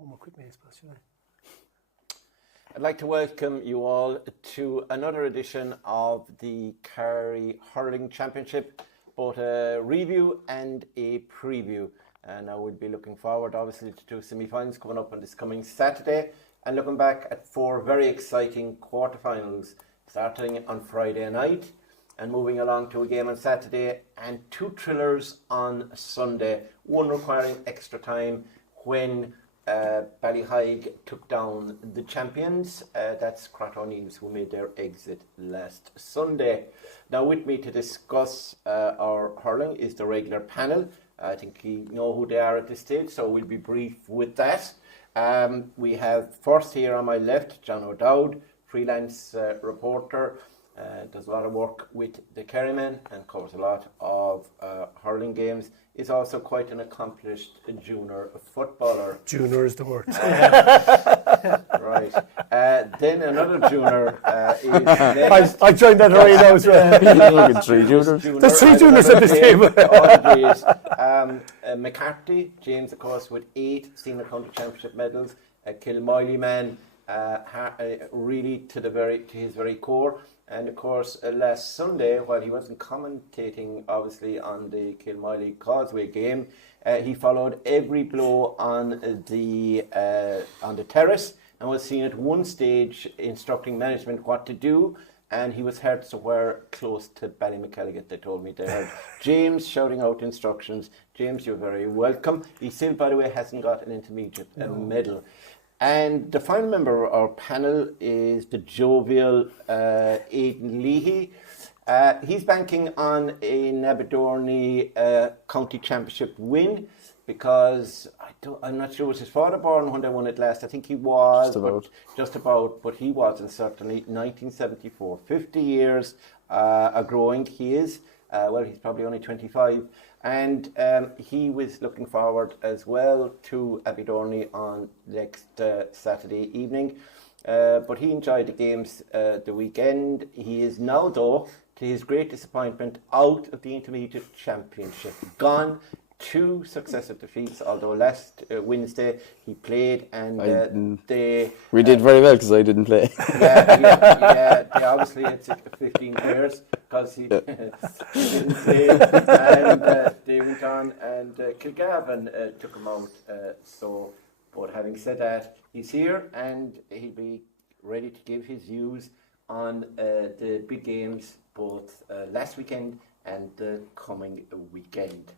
homework with me, I suppose, you know. I'd like to welcome you all to another edition of the Kerry Hurling Championship, both a review and a preview. And I would be looking forward, obviously, to two semi-finals coming up on this coming Saturday, and looking back at four very exciting quarterfinals, starting on Friday night and moving along to a game on Saturday, and two thrillers on Sunday, one requiring extra time when Ballyheigue took down the champions. That's Crotta who made their exit last Sunday. Now with me to discuss our hurling is the regular panel. I think you know who they are at this stage, so we'll be brief with that. We have first here on my left, John O'Dowd, freelance reporter, does a lot of work with the Kerrymen and covers a lot of hurling games. Is also quite an accomplished junior footballer. Junior is the word. Right. Then another junior is... I joined that right now as well. Three juniors. There's three juniors at this table. McCarthy, James, of course, with 8 senior county championship medals. A Kilmowley man, really to his very core. And of course, last Sunday, while he wasn't commentating, obviously, on the Kilmowley Causeway game, he followed every blow on the terrace and was seen at one stage instructing management what to do. And he was heard somewhere close to Ballymacalligat, they told me. They heard James shouting out instructions. James, you're very welcome. He still, by the way, hasn't got an intermediate medal. And the final member of our panel is the jovial Aidan Leahy. He's banking on an Abbeydorney county championship win, because I'm not sure was his father born when they won it last. I think he was. Just about, but he wasn't, certainly. 1974, 50 years growing he is. Well, he's probably only 25. And he was looking forward as well to Abbeydorney on next Saturday evening. But he enjoyed the games the weekend. He is now, though, to his great disappointment, out of the Intermediate Championship. Gone. 2 successive defeats, although last Wednesday he played and we did very well because I didn't play. Yeah, they obviously had 15 players because he didn't play, and they went on and Kilgavin took him out. But having said that, he's here and he'll be ready to give his views on the big games, both last weekend and the coming weekend.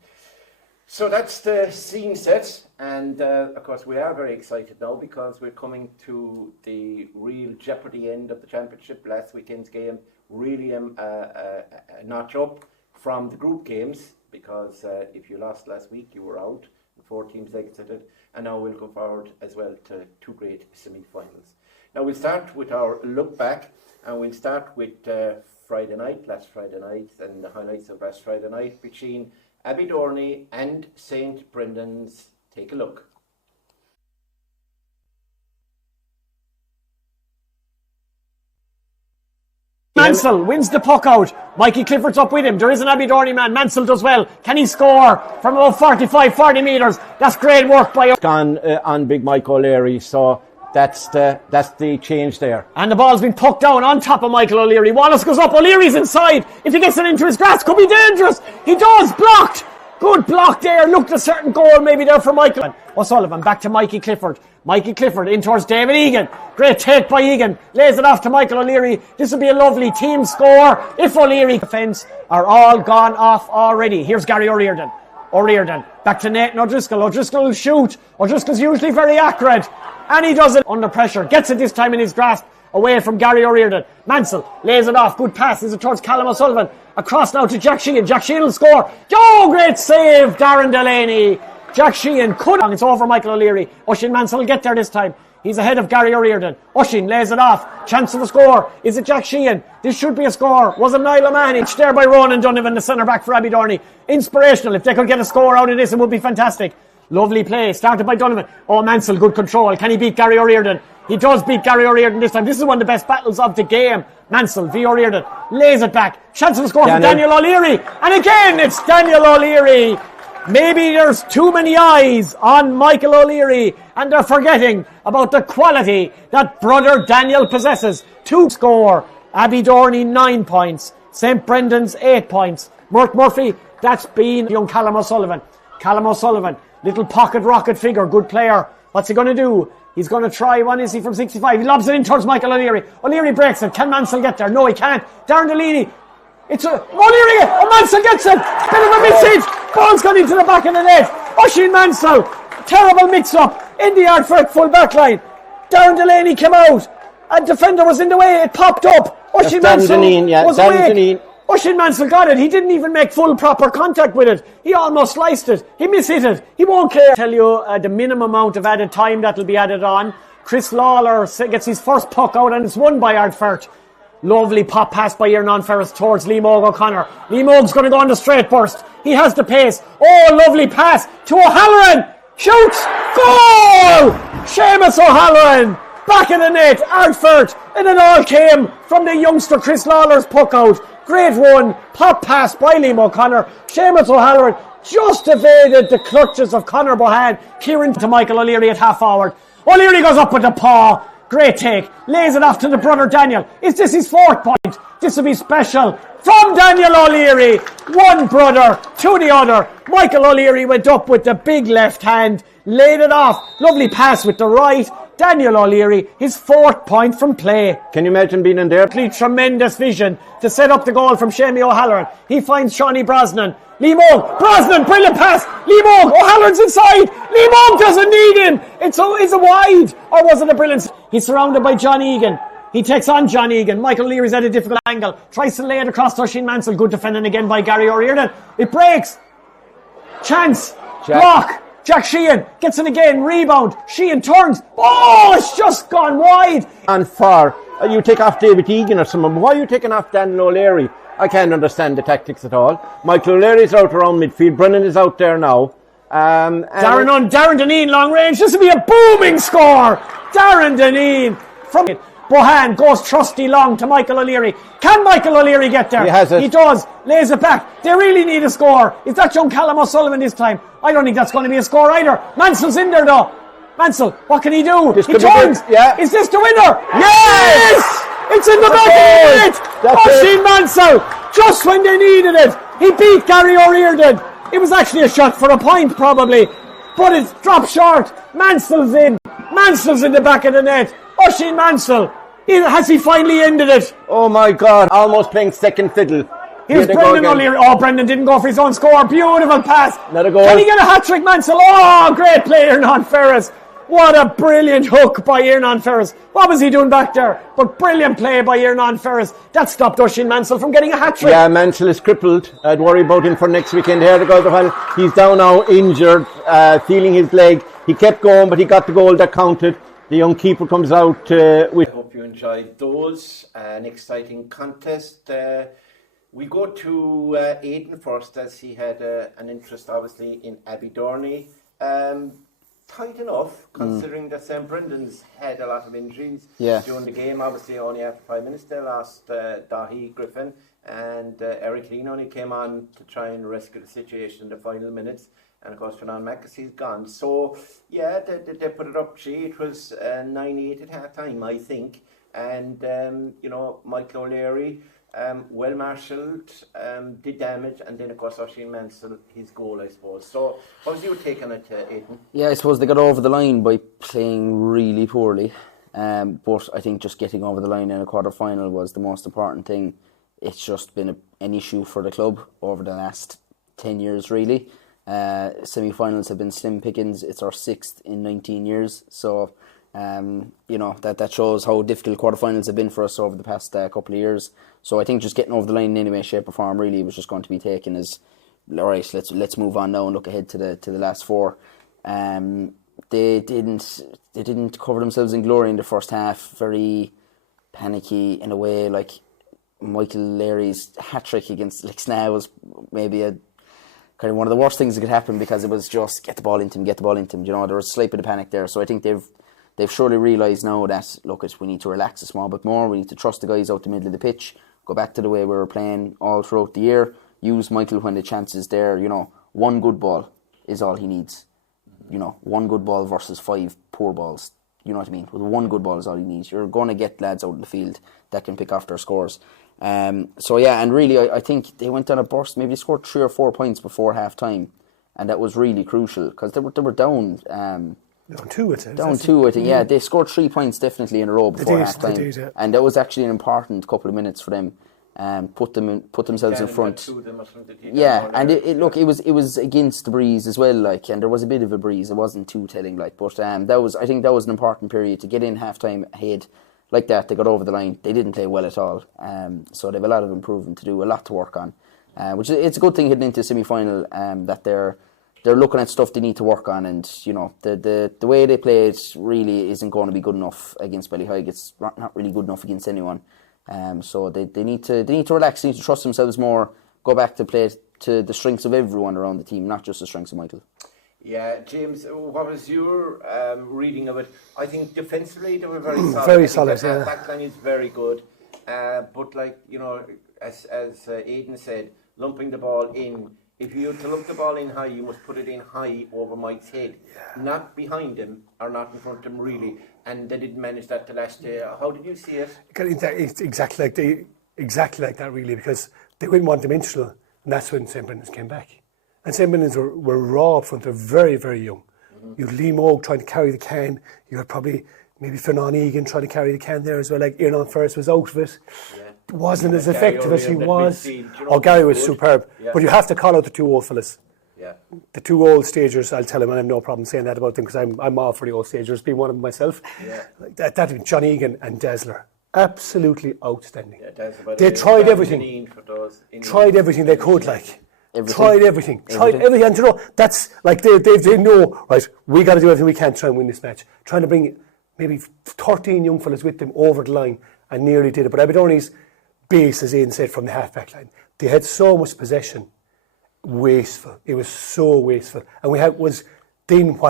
So that's the scene set, and of course we are very excited now because we're coming to the real jeopardy end of the championship. Last weekend's game really a notch up from the group games, because if you lost last week you were out, 4 teams exited, and now we'll go forward as well to 2 great semi-finals. Now we'll start with our look back, and we'll start with last Friday night, and the highlights of last Friday night between Abbeydorney and St. Brendan's. Take a look. Mansell wins the puck out. Mikey Clifford's up with him. There is an Abbeydorney man. Mansell does well. Can he score from about 40 metres? That's great work by on Big Mike O'Leary. So that's the change there. And the ball's been pucked down on top of Michael O'Leary. Wallace goes up. O'Leary's inside. If he gets it into his grass, could be dangerous. He does. Blocked. Good block there. Looked a certain goal maybe there for Michael. O'Sullivan back to Mikey Clifford. Mikey Clifford in towards David Egan. Great take by Egan. Lays it off to Michael O'Leary. This will be a lovely team score if O'Leary defence are all gone off already. Here's Gary O'Riordan. Back to Nathan O'Driscoll. O'Driscoll will shoot. O'Driscoll's usually very accurate. And he does it under pressure. Gets it this time in his grasp. Away from Gary O'Riordan. Mansell lays it off. Good pass. Is it towards Callum O'Sullivan. Across now to Jack Sheehan. Jack Sheehan will score. Oh, great save, Darren Delaney. Jack Sheehan could. It's over Michael O'Leary. Oisin Mansell will get there this time. He's ahead of Gary O'Riordan. Oisin lays it off. Chance of a score. Is it Jack Sheehan? This should be a score. Was it Niall O'Mahony? It's there by Ronan Donovan, the centre back for Abbeydorney. Inspirational. If they could get a score out of this, it would be fantastic. Lovely play. Started by Donovan. Oh, Mansell, good control. Can he beat Gary O'Riordan? He does beat Gary O'Riordan this time. This is one of the best battles of the game. Mansell v O'Riordan lays it back. Chance of a score for Daniel O'Leary. And again, it's Daniel O'Leary. Maybe there's too many eyes on Michael O'Leary and they're forgetting about the quality that brother Daniel possesses. 2 score, Abbeydorney 9 points, St Brendan's 8 points. Mort Murphy, that's been young Callum O'Sullivan. Callum O'Sullivan, little pocket rocket figure, good player. What's he going to do? He's going to try, one is he from 65? He lobs it in towards Michael O'Leary. O'Leary breaks it. Can Mansell get there? No, he can't. Darren Leahy. It's O'Leary. Mansell gets it. Bit of a miss. Ball's gone into the back of the net. Oisin Mansell. Terrible mix-up in the Ardfert full back line. Darren Delaney came out. A defender was in the way. It popped up. Oisin Mansell was awake. Oisin Mansell got it. He didn't even make full proper contact with it. He almost sliced it. He mishit it. He won't care. I'll tell you the minimum amount of added time that'll be added on. Chris Lawler gets his first puck out and it's won by Ardfert. Lovely pop pass by Ernan Ferris towards Lee Moog O'Connor. Lee Moog's going to go on the straight burst. He has the pace. Oh, lovely pass to O'Halloran. Shoots. Goal! Seamus O'Halloran. Back in the net. Ardfert. And it all came from the youngster Chris Lawler's puck out. Great one. Pop pass by Liam O'Connor. Seamus O'Halloran just evaded the clutches of Conor Bohan. Kieran to Michael O'Leary at half forward. O'Leary goes up with the paw. Great take. Lays it off to the brother Daniel. Is this his 4th point? This will be special. From Daniel O'Leary. One brother to the other. Michael O'Leary went up with the big left hand. Laid it off. Lovely pass with the right. Daniel O'Leary, his 4th point from play. Can you imagine being in there? Tremendous vision to set up the goal from Seamus O'Halloran. He finds Shawnee Brosnan. Lee Moog, Brosnan, brilliant pass. Lee Moog, O'Halloran's inside. Lee Moog doesn't need him. Is it wide or was it a brilliant? He's surrounded by John Egan. He takes on John Egan. Michael O'Leary's at a difficult angle. Tries to lay it across to Oisin Mansell. Good defending again by Gary O'Riordan. It breaks. Chance. Block. Jack Sheehan gets it again, rebound. Sheehan turns. Oh, it's just gone wide. And far, you take off David Egan or someone. Why are you taking off Daniel O'Leary? I can't understand the tactics at all. Michael O'Leary's out around midfield. Brennan is out there now. Darren Deneen, long range. This will be a booming score. Darren Deneen from it. Bohan goes trusty long to Michael O'Leary. Can Michael O'Leary get there? He has it. He does. Lays it back. They really need a score. Is that young Callum O'Sullivan this time? I don't think that's going to be a score either. Mansell's in there though. Mansell, what can he do? He turns. Yeah. Is this the winner? Yes! It's in the back of the net. Oisin Mansell, just when they needed it. He beat Gary O'Riordan. It was actually a shot for a point probably, but it's dropped short. Mansell's in. Mansell's in the back of the net. Oisin Mansell. Has he finally ended it? Oh my God, almost playing second fiddle. Here's Brendan O'Leary. Oh, Brendan didn't go for his own score. Beautiful pass. Not a goal. Can he get a hat-trick, Mansell? Oh, great play, Ernan Ferris. What a brilliant hook by Ernan Ferris. What was he doing back there? But brilliant play by Ernan Ferris. That stopped Oisin Mansell from getting a hat-trick. Yeah, Mansell is crippled. I'd worry about him for next weekend here because he's down now, injured, feeling his leg. He kept going, but he got the goal that counted. The young keeper comes out with... I hope you enjoyed those. An exciting contest. We go to Aidan first, as he had an interest, obviously, in Abbeydorney. Tight enough, considering that St Brendan's had a lot of injuries during the game. Obviously, only after 5 minutes they lost Dahi Griffin, and Eric Lean only came on to try and rescue the situation in the final minutes. And of course, Fernand McCarthy's gone. So, yeah, they put it up. It was 9-8 at half time, I think. And, Michael O'Leary, well marshalled, did damage. And then, of course, Oisin Mansell, his goal, I suppose. So, what was your take on it, Aidan? Yeah, I suppose they got over the line by playing really poorly. But I think just getting over the line in a quarter-final was the most important thing. It's just been an issue for the club over the last 10 years, really. Semi-finals have been slim pickings. It's our 6th in 19 years, so that shows how difficult quarterfinals have been for us over the past couple of years. So I think just getting over the line in any way, shape or form really was just going to be taken as alright, let's move on now and look ahead to the last 4. They didn't cover themselves in glory in the first half. Very panicky in a way. Like Michael Leary's hat-trick against Lixnaw was maybe kind of one of the worst things that could happen, because it was just get the ball into him. There was a slight bit of panic there. So I think they've surely realised now that, look, we need to relax a small bit more. We need to trust the guys out the middle of the pitch, go back to the way we were playing all throughout the year, use Michael when the chance is there, one good ball is all he needs. You know, one good ball versus 5 poor balls. You know what I mean? With one good ball is all he needs. You're going to get lads out in the field that can pick off their scores. So yeah, and really I think they went on a burst. Maybe they scored 3 or 4 points before half time, and that was really crucial because they were down. Down 2, it is. Down 2, I think. Yeah, they scored 3 points definitely in a row before half time, yeah. and that was actually an important couple of minutes for them. Put themselves in front. Yeah, and it was against the breeze as well, like, and there was a bit of a breeze. It wasn't too telling, like, but I think that was an important period to get in half time ahead like that. They got over the line. They didn't play well at all. So they have a lot of improvement to do, a lot to work on. Which it's a good thing heading into semi final. That they're looking at stuff they need to work on, and you know the way they play it really isn't going to be good enough against Ballyheigue. It's not really good enough against anyone. So they need to relax. They need to trust themselves more. Go back to play to the strengths of everyone around the team, not just the strengths of Michael. Yeah, James, what was your reading of it? I think defensively they were very solid. Very solid, yeah. Back line is very good, but like you know, as Aidan said, lumping the ball in. If you were to lump the ball in high, you must put it in high over Mike's head, not behind him or not in front of him really. And they didn't manage that the last day. How did you see it? It's exactly like that, really, because they went one-dimensional, and that's when St. Brendan's came back. And St. Brendan's were raw up front. They're very, very young. You had Liam Oak trying to carry the can. You had probably maybe Fernand Egan trying to carry the can there as well. Like Aidan first was out of it. Yeah. Wasn't as effective as he was. Gary was superb. Yeah. But you have to call out the 2 old fellas. Yeah. The 2 old stagers, I'll tell him, and I have no problem saying that about them because I'm all for the old stagers, being one of them myself. Yeah. That John Egan and Dazzler, absolutely outstanding. Yeah, they tried everything. Tried everything they could, like. Tried everything. And you know, that's like they know, right, we got to do everything we can to try and win this match. Trying to bring maybe 13 young fellas with them over the line, and nearly did it. But Abbeydorney's base, as Aidan said, from the half-back line, they had so much possession. Wasteful. It was so wasteful. And what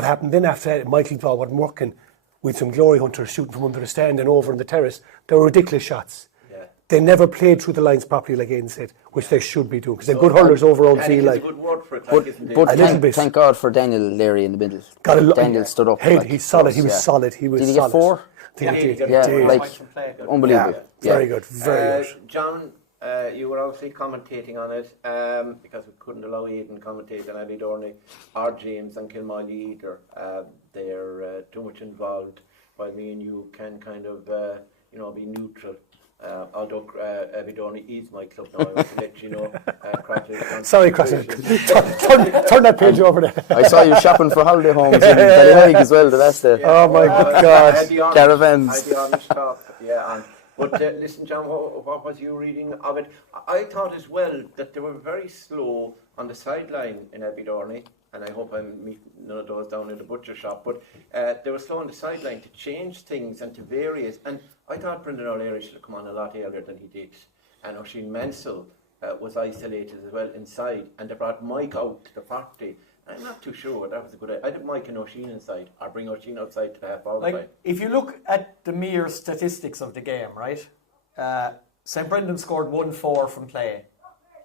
happened then after that, Michael thought wasn't working with some glory hunters shooting from under the stand and over on the terrace. They were ridiculous shots. Yeah. They never played through the lines properly, like Aidan said, which they should be doing, because they're good hurlers over on field. Like, a good word for it, but thank God for Daniel Leary in the middle. Daniel stood up. He's solid. He was solid. Did he get 4? I think he did. Yeah, like unbelievable. Yeah. Very good. Very good. John, you were obviously commentating on it because we couldn't allow Aidan commentate on Abbeydorney or James and Kilmowley either. They're too much involved, while me and you can kind of be neutral. Although Abbeydorney is my club now, I want to let you know. Sorry, Crotta. Turn that page over there. I saw you shopping for holiday homes in Ballyheigue as well. Oh my God. Caravans. But listen, John, what was you reading of it? I thought as well that they were very slow on the sideline in Abbeydorney, and I hope I'm meeting none of those down in the butcher shop, but they were slow on the sideline to change things and to vary it. And I thought Brendan O'Leary should have come on a lot earlier than he did. And Oisin Mansell was isolated as well inside, and they brought Mike out to the 40. I'm not too sure that was a good idea. I did Mike and Oisin inside, or bring Oisin outside to the half-hour line. If you look at the mere statistics of the game, right? St. Brendan scored 1-4 from play.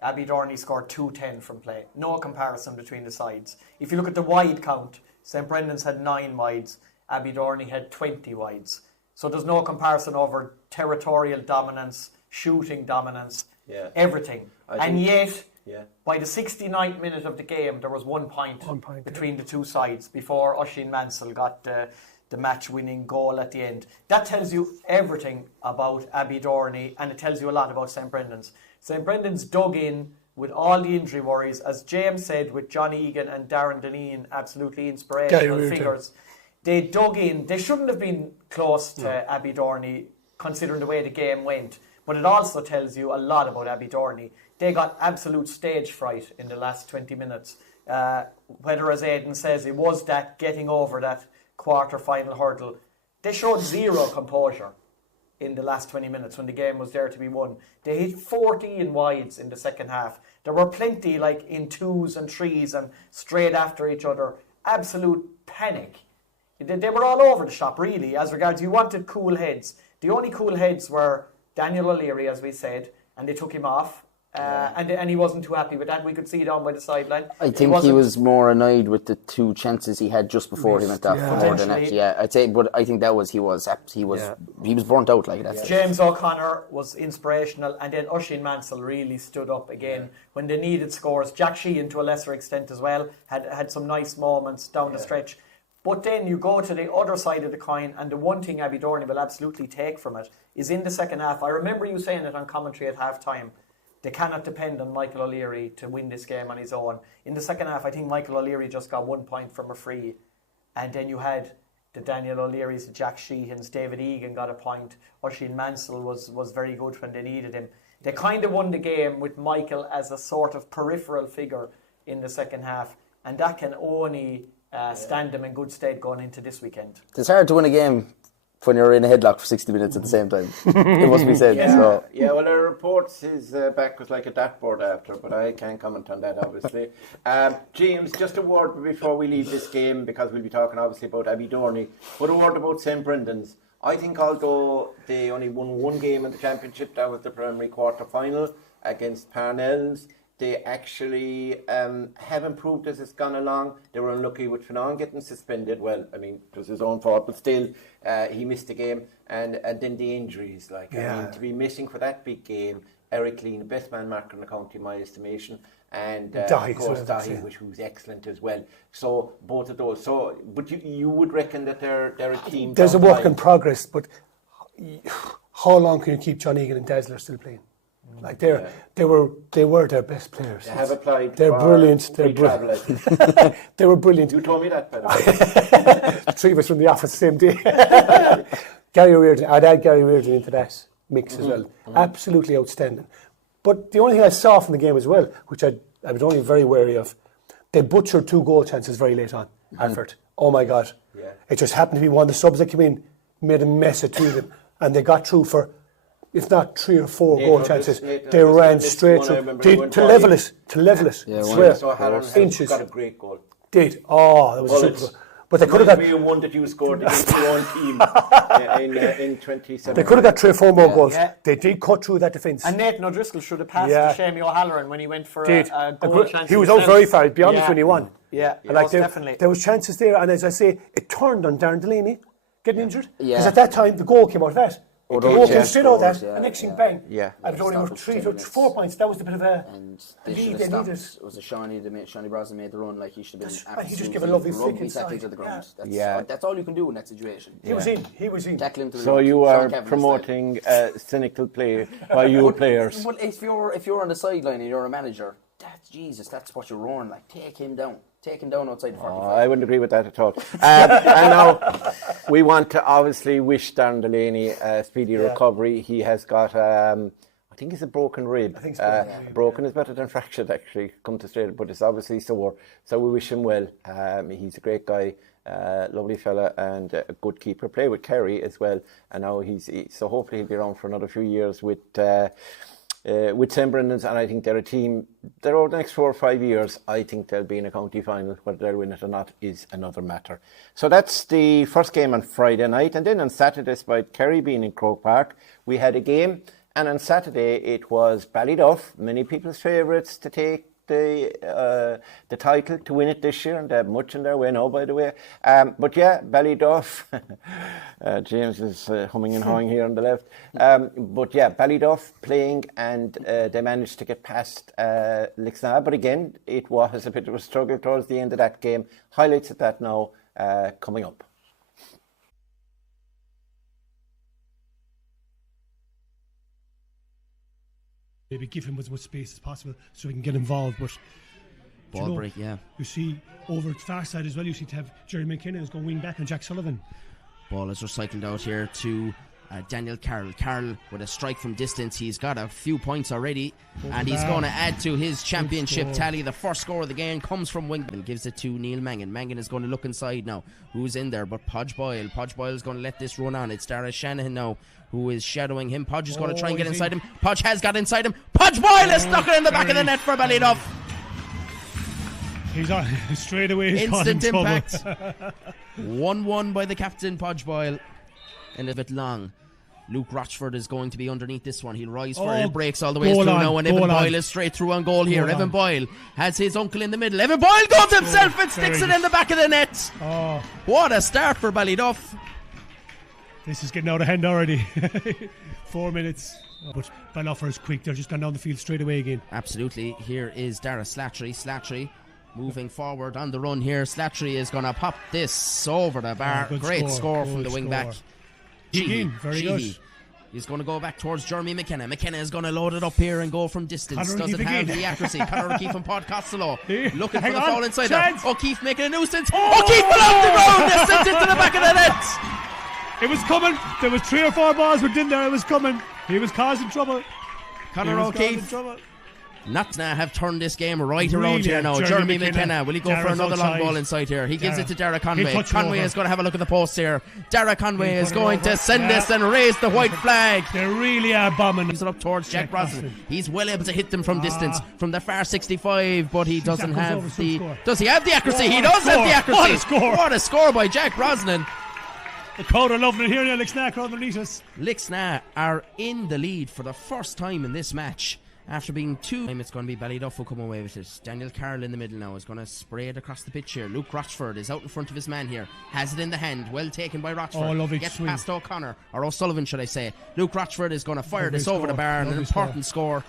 Abbeydorney scored 2-10 from play. No comparison between the sides. If you look at the wide count, St. Brendan's had 9 wides. Abbeydorney had 20 wides. So there's no comparison over territorial dominance, shooting dominance, everything. And yet, by the 69th minute of the game, there was 1 point between the 2 sides before Oisin Mansell got the match-winning goal at the end. That tells you everything about Abbeydorney, and it tells you a lot about St. Brendan's. St. Brendan's dug in with all the injury worries, as James said, with John Egan and Darren Deneen, absolutely inspirational figures. They dug in. They shouldn't have been close to Abbeydorney, considering the way the game went. But it also tells you a lot about Abbeydorney. They got absolute stage fright in the last 20 minutes. Whether, as Aidan says, it was that getting over that quarter-final hurdle. They showed zero composure in the last 20 minutes when the game was there to be won. They hit 14 wides in the second half. There were plenty like in 2s and 3s and straight after each other. Absolute panic. They were all over the shop, really, as regards you wanted cool heads. The only cool heads were Daniel O'Leary, as we said, and they took him off. And he wasn't too happy with that. We could see it on by the sideline. I think he was more annoyed with the 2 chances he had just before he went off. More than actually, I'd say, but I think that was he was burnt out like that. James O'Connor was inspirational, and then Oisin Mansell really stood up again when they needed scores. Jack Sheehan, to a lesser extent as well, had some nice moments down the stretch. But then you go to the other side of the coin, and the one thing Abbeydorney will absolutely take from it is in the second half. I remember you saying it on commentary at half time. They cannot depend on Michael O'Leary to win this game on his own. In the second half, I think Michael O'Leary just got 1 point from a free. And then you had the Daniel O'Learys, the Jack Sheehans, David Egan got a point. Oisin Mansell was very good when they needed him. They kind of won the game with Michael as a sort of peripheral figure in the second half. And that can only stand them in good stead going into this weekend. It's hard to win a game when you're in a headlock for 60 minutes at the same time. It must be said. So. Yeah, well, our reports his back was like a dartboard after, but I can't comment on that, obviously. James, just a word before we leave this game, because we'll be talking obviously about Abbeydorney, but a word about St. Brendan's. I think although they only won 1 game in the championship, that was the preliminary quarter-final against Parnells, they actually have improved as it's gone along. They were unlucky with Finan getting suspended. Well, I mean, it was his own fault, but still, he missed the game. And then the injuries. I mean, to be missing for that big game, Eric Lean, the best man marker in the county, in my estimation, and of course Dahi, which was excellent as well. So both of those. So, but you would reckon that they're a team. There's a work in progress, but how long can you keep John Egan and Dazzler still playing? Like they were their best players. They have applied. They're brilliant. They're brilliant. They were brilliant. You told me that, by the way. 3 of us from the office the same day. Gary Reardon. I'd add Gary Reardon into that mix as well. Absolutely outstanding. But the only thing I saw from the game as well, which I was only very wary of, they butchered 2 goal chances very late on. Alfred. Oh my God. Yeah. It just happened to be one of the subs that came in, made a mess of 2 of them, and they got through for, if not 3 or 4 goal chances, they ran straight through to level it. Yeah, swear. Inches. Got a great goal. Did. Oh, that was super. But they could have got one that you scored against your own team in 2017. They could have got 3 or 4 more goals. Yeah. They did cut through that defence. And Nathan O'Driscoll should have passed to Shamie O'Halloran when he went for a goal chance. He was out very far, beyond the 21. Yeah, definitely. There was chances there, and as I say, it turned on Darren Delaney getting injured. Because at that time, the goal came out of that. The goal came straight out of that, and next thing, bang. Yeah. Abbeydorney were 3 to 4 points. That was the bit of a lead they needed. It was a Shawnee Brosnan made the run, like he should have been absolutely. He just gave a lovely flick tackle to the ground. Yeah. That's all you can do in that situation. He was in. Tackle him to the so ground. you are promoting cynical play by your players. Well, if you're on the sideline and you're a manager, that's what you're roaring like. Take him down outside the 45. I wouldn't agree with that at all. And now we want to obviously wish Darren Delaney a speedy recovery. He has got, I think it's a broken rib. I think it's broken is better than fractured, actually, come to straight, but it's obviously sore. So we wish him well. He's a great guy, lovely fella, and a good keeper. Play with Kerry as well. And now so hopefully he'll be around for another few years with St. Brendan's, and I think they're a team that over the next 4 or 5 years, I think they'll be in a county final. Whether they'll win it or not is another matter. So that's the first game on Friday night, and then on Saturday, despite Kerry being in Croke Park, we had a game, and on Saturday it was Ballyduff, many people's favourites to take the title, to win it this year, and they have much in their way now, by the way. But yeah, Ballyduff, James is humming and hawing here on the left. But yeah, Ballyduff playing, and they managed to get past Lixnaw. But again, it was a bit of a struggle towards the end of that game. Highlights of that now coming up. Maybe give him as much space as possible so he can get involved. But ball break, yeah. You see over the far side as well, you see to have Jerry McKinnon is going wing back and Jack Sullivan. Ball is recycled out here to Daniel Carroll. Carroll with a strike from distance. He's got a few points already, and he's going to add to his championship tally. The first score of the game comes from wing and gives it to Neil Mangan. Mangan is going to look inside now. Who's in there? But Podge Boyle. Podge Boyle is going to let this run on. It's Dara Shanahan now who is shadowing him. Podge is going to try and get inside him. Podge has got inside him. Podge Boyle is stuck it in the back of the net for Ballyduff. He's on straight away. Instant impact. 1-1 by the captain, Podge Boyle. And a bit long. Luke Rochford is going to be underneath this one. He'll rise for it. It breaks all the way through goal on, now, and goal Evan on. Boyle is straight through on goal here. Goal Evan on. Boyle has his uncle in the middle. Evan Boyle goes himself and sticks it in the back of the net. Oh, What a start for Ballyduff. this is getting out of hand already. 4 minutes. But Ballyduff is quick. They're just gone down the field straight away again. Absolutely. Here is Dara Slattery. Slattery moving forward on the run here. Slattery is going to pop this over the bar. Good Great score from good the wing score. back. Again, very Sheehy. good. He's going to go back towards Jeremy McKenna. McKenna is going to load it up here and go from distance. Conor Doesn't O'Keefe have again. the accuracy. Conor O'Keefe and Pod Costello Here, looking for hang the on, foul inside chance. there. O'Keefe making a nuisance. O'Keefe fell off the ground. They sent it to the back of the net. It was coming. There was 3 or 4 balls were in there. It was coming. He was causing trouble. Conor O'Keefe. Nottingham have turned this game right Really, around here now. Jeremy Jeremy McKenna. Will he go for Dara's another long outside. ball inside here? He gives Dara. it to Dara He'll Conway. touch it Conway over. is going to have a look at the post here. Dara Conway He'll is put it going over. to send Yeah. this and raise the white flag. They really are bombing. He's it up towards Jack Jack Brosnan. Brosnan. He's well able to hit them from distance from the far 65, but he doesn't that goes over have some the. score. Does he have the accuracy? Oh, He what a does have score. the accuracy. What a score. What a score by Jack Brosnan. The crowd are loving it here now. Lixnaw crowd underneath us. Lixnaw are in the lead for the first time in this match. After being 2, it's going to be Ballyduff who come away with it. Daniel Carroll in the middle now is going to spray it across the pitch here. Luke Rochford is out in front of his man here. Has it in the hand. Well taken by Rochford. Oh, lovely Gets swing. past O'Connor, or O'Sullivan should I say. Luke Rochford is going to fire Lovely this over score, the bar. An lovely important score.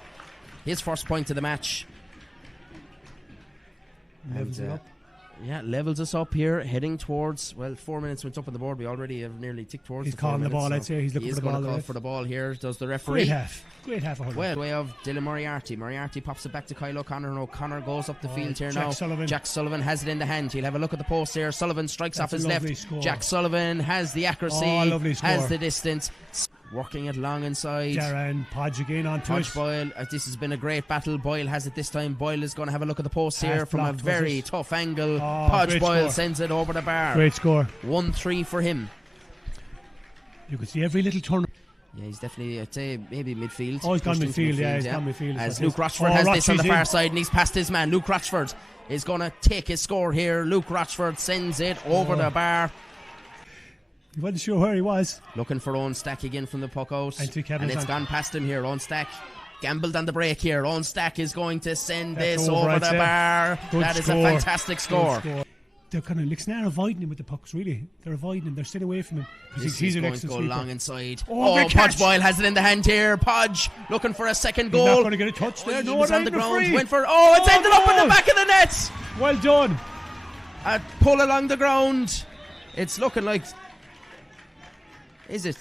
His first point of the match. Levels it up. Yeah, levels us up here, heading towards, 4 minutes went up on the board. We already have nearly ticked towards He's the 4 calling the minutes, ball, so I'd say. He's looking he for is the going ball, to call right? for the ball here. Does the referee? Great half. Great half. Well, way of Dylan Moriarty. Moriarty pops it back to Kyle O'Connor, and O'Connor goes up the field here Jack now. Sullivan. Jack Sullivan has it in the hand. He'll have a look at the post here. Sullivan strikes off That's his a left. lovely score. Jack Sullivan has the accuracy, Oh, lovely score. has the distance. Working it long inside. Dara and Podge again on to Podge it. Boyle, this has been a great battle. Boyle has it this time. Boyle is going to have a look at the post here Half from a blocked, was very it? tough angle. Oh, Podge great Boyle score. sends it over the bar. Great score. 1-3 for him. You can see every little turn. Yeah, he's definitely, I'd say, maybe midfield. Oh, he's gone Pushed into midfield, yeah, he's gone midfield. As That's Luke it. Rochford Oh, has this on the Rochford's far in. side, and he's past his man. Luke Rochford is going to take his score here. Luke Rochford sends it over the bar. He wasn't sure where he was. Looking for Owen Stack again from the puck out. And to Kevin's And it's on. gone past him here. Owen Stack gambled on the break here. Owen Stack is going to send That's this over, over I'd the say. bar. Good That is score. a fantastic score. Good score. They're kind of Lixnaw avoiding him with the pucks, really. They're avoiding him. They're staying away from him. Because This he's is an going to excellent go sweeper. long inside. Oh, Oh, great Podge catch. Boyle has it in the hand here. Podge looking for a second He's goal. not going to get a touch there. He No, was not on the even ground. free. Went for it's Oh, ended up in no. the back of the net. Well done. A pull along the ground. It's looking like. Is it?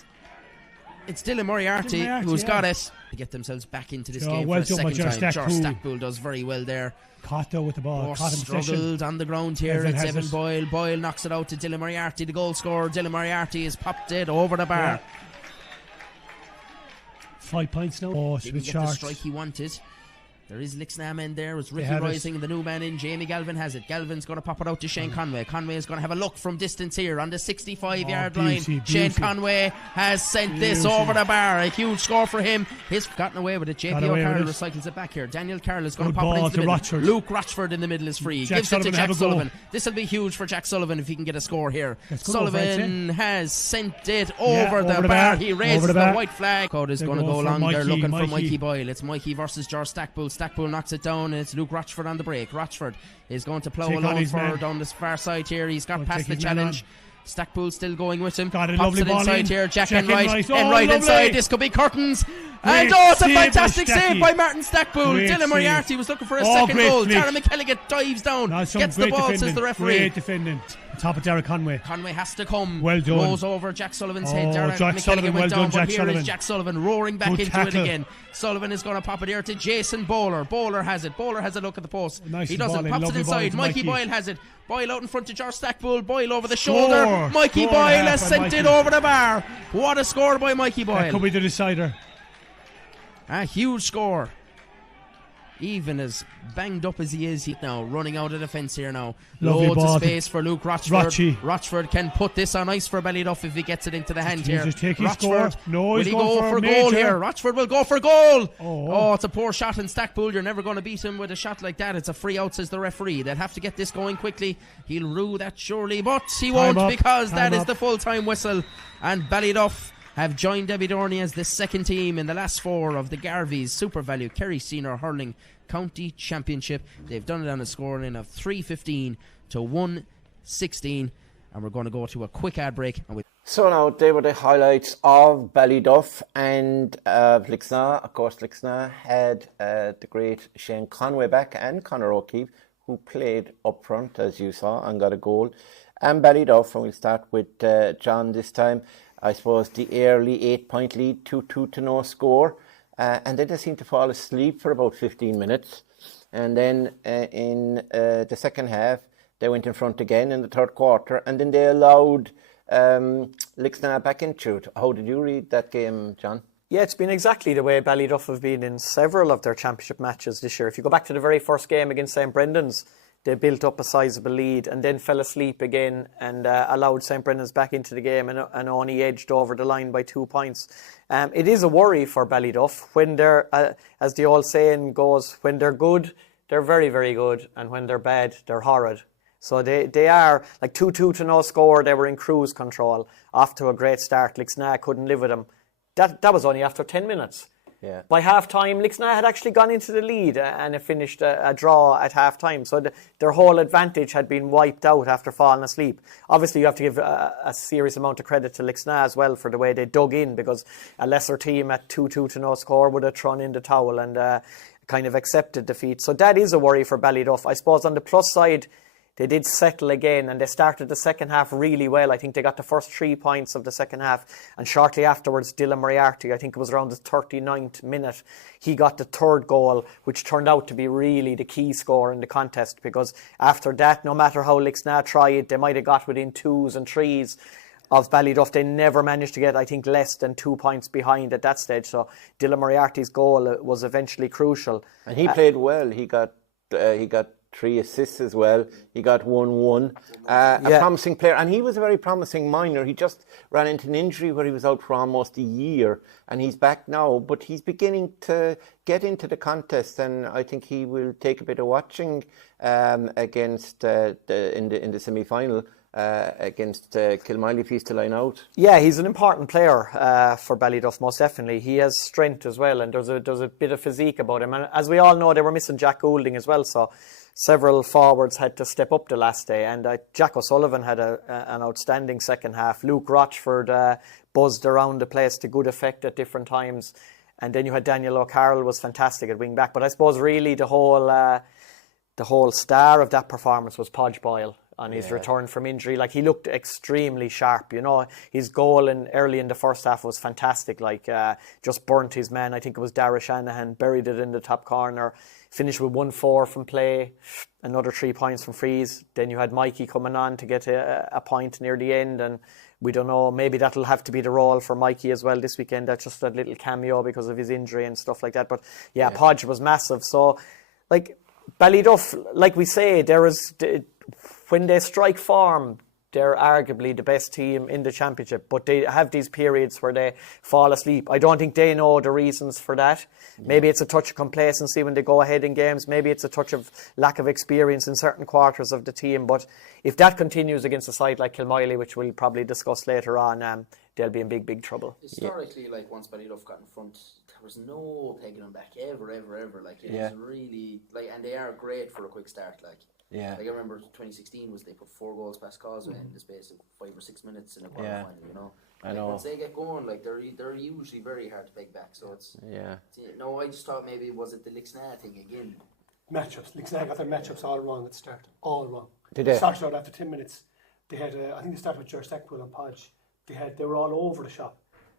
It's Dylan Moriarty who's got it to get themselves back into this game well for a done by second Jar time. Jar Stackpool. Stackpool does very well there. Cotta with the ball. Oh, Caught him possession. struggled on the ground here. Evan It's has Evan it. Boyle. Boyle knocks it out to Dylan Moriarty, the goal scorer. Dylan Moriarty has popped it over the bar. Yeah. 5 points now. Oh, it's a Didn't bit get the short. strike he wanted. There is Lixnaw men there. It's Ricky have it. Rising and the new man in. Jamie Galvin has it. Galvin's going to pop it out to Shane Conway. Conway is going to have a look from distance here on the 65-yard line. beauty, Shane beauty. Conway has sent this Beauty. over the bar. A huge score for him. He's gotten away with it. Got JP away O'Carroll with it. recycles it back here. Daniel Carroll is going to Good pop it ball into the to middle. Rochford. Luke Rochford in the middle is free. Jack Gives it to Sullivan Jack have a go. Sullivan. This will be huge for Jack Sullivan if he can get a score here. That's good over, I'd Sullivan has sent it Yeah, over the over the bar. bar. He Over raises the the bar. white flag. Code is They going to go go for along. They're Mikey, looking for Mikey. Mikey Boyle. It's Mikey versus Jar Stackpool. Stackpool knocks it down. It's Luke Rochford on the break. Rochford is going to plough Take on along his for man. down this far side here. He's got Go past take the his man challenge. Stackpool still going with him. Got a Pops lovely it ball inside in. here. Jack Jack Enright. Enright. Oh, Enright lovely. inside. This could be curtains. And Great it's a save by fantastic save Stacky. by Martin Stackpool. Great Dylan save. Moriarty was looking for a Oh, second great goal. flick. Tara McKelligan dives down. That's some Gets the great ball, defending. says the referee. Great defending. On top of Dara Conway. Conway has to come. Well done. Rolls over Jack Sullivan's head. Oh, Derek Jack McKelligan Sullivan, went well down, done, but Jack here Sullivan. is Jack Sullivan roaring back Good into tackle. it again. Sullivan is going to pop it here to Jason Bowler. Bowler has it. Bowler has a look at the post. Nice He ball doesn't. in. Pops it Lovely ball inside. into Mikey Mikey. Boyle has it. Boyle out in front of Jar Stackpool. Boyle over the Score. shoulder. Mikey Score Boyle and a has half sent by it Mikey. over the bar. What a score by Mikey That could Boyle. be the decider. A huge score. Even as banged up as he is, he's now running out of the fence here now. Lovely Loads ball of to space for Luke Rochford. Rochie. Rochford can put this on ice for Ballyduff if he gets it into the hand here. Jesus, take his Rochford, score. No, will he's he going go for for a goal major. here? Rochford will go for goal. Oh. It's a poor shot in Stackpool. You're never going to beat him with a shot like that. It's a free out, says the referee. They'll have to get this going quickly. He'll rue that surely, but he won't up. because that Time is up. the full-time whistle. And Ballyduff have joined Abbeydorney as the second team in the last 4 of the Garvey's Super Value Kerry Senior Hurling County Championship. They've done it on a scoreline of 3-15 to 1-16, and we're going to go to a quick ad break. So now they were the highlights of Ballyduff and Lixnaw. Of course, Lixnaw had the great Shane Conway back and Conor O'Keefe, who played up front, as you saw, and got a goal. And Ballyduff, and we'll start with John this time. I suppose the early 8-point lead, 2-2 to no score. And then they seemed to fall asleep for about 15 minutes. And then in the second half, they went in front again in the third quarter. And then they allowed Lixnaw back into it. How did you read that game, John? Yeah, it's been exactly the way Ballyduff have been in several of their championship matches this year. If you go back to the very first game against St Brendan's, they built up a sizable lead and then fell asleep again and allowed St Brendan's back into the game and only edged over the line by 2 points. It is a worry for Ballyduff when they're, as the old saying goes, when they're good, they're very, very good, and when they're bad, they're horrid. So they are like 2-2 to no score. They were in cruise control, off to a great start. Lixnaw couldn't live with them. That was only after 10 minutes. Yeah. By half-time, Lixnaw had actually gone into the lead and it finished a draw at half-time. So their whole advantage had been wiped out after falling asleep. Obviously, you have to give a serious amount of credit to Lixnaw as well for the way they dug in, because a lesser team at 2-2 to no score would have thrown in the towel and kind of accepted defeat. So that is a worry for Ballyduff. I suppose on the plus side, they did settle again and they started the second half really well. I think they got the first 3 points of the second half, and shortly afterwards Dylan Moriarty, I think it was around the 39th minute, he got the third goal, which turned out to be really the key score in the contest, because after that, no matter how Lixnaw tried, they might have got within 2s and 3s of Ballyduff. They never managed to get, I think, less than 2 points behind at that stage. So Dylan Moriarty's goal was eventually crucial. And he played well. He got 3 assists as well. He got 1-1. A promising player. And he was a very promising minor. He just ran into an injury where he was out for almost a year. And he's back now. But he's beginning to get into the contest. And I think he will take a bit of watching against in the semi-final. Against Kilmowley if he's to line out. Yeah, he's an important player for Ballyduff, most definitely. He has strength as well, and there's a bit of physique about him. And as we all know, they were missing Jack Goulding as well, so several forwards had to step up the last day. And Jack O'Sullivan had an outstanding second half. Luke Rochford buzzed around the place to good effect at different times. And then you had Daniel O'Carroll was fantastic at wing back. But I suppose really the whole star of that performance was Podge Boyle on his return from injury. Like, he looked extremely sharp, you know. His goal early in the first half was fantastic, like just burnt his man. I think it was Dara Shanahan, buried it in the top corner, finished with 1-4 from play, another 3 points from frees. Then you had Mikey coming on to get a point near the end, and we don't know, maybe that'll have to be the role for Mikey as well this weekend. That's just a little cameo because of his injury and stuff like that. But yeah. Podge was massive. So, like, Ballyduff, like we say, when they strike form, they're arguably the best team in the championship, but they have these periods where they fall asleep. I don't think they know the reasons for that. Maybe it's a touch of complacency when they go ahead in games. Maybe it's a touch of lack of experience in certain quarters of the team. But if that continues against a side like Kilmowley, which we'll probably discuss later on, they'll be in big, big trouble. Historically, like, once Ballyduff got in front, there was no pegging them back ever. Like, it was really, like, and they are great for a quick start, like. Yeah. Like, I remember 2016 was they put 4 goals past Causeway in the space of 5 or 6 minutes in a quarter final, you know. I know. Once they get going, like, they're usually very hard to peg back. So it's no, I just thought maybe was it the Lixnaw thing again. Matchups. Lixnaw got their matchups all wrong at the start. All wrong. Did they? Started out after 10 minutes. They had, I think they started with George Stackpool and Podge. They were all over the shop.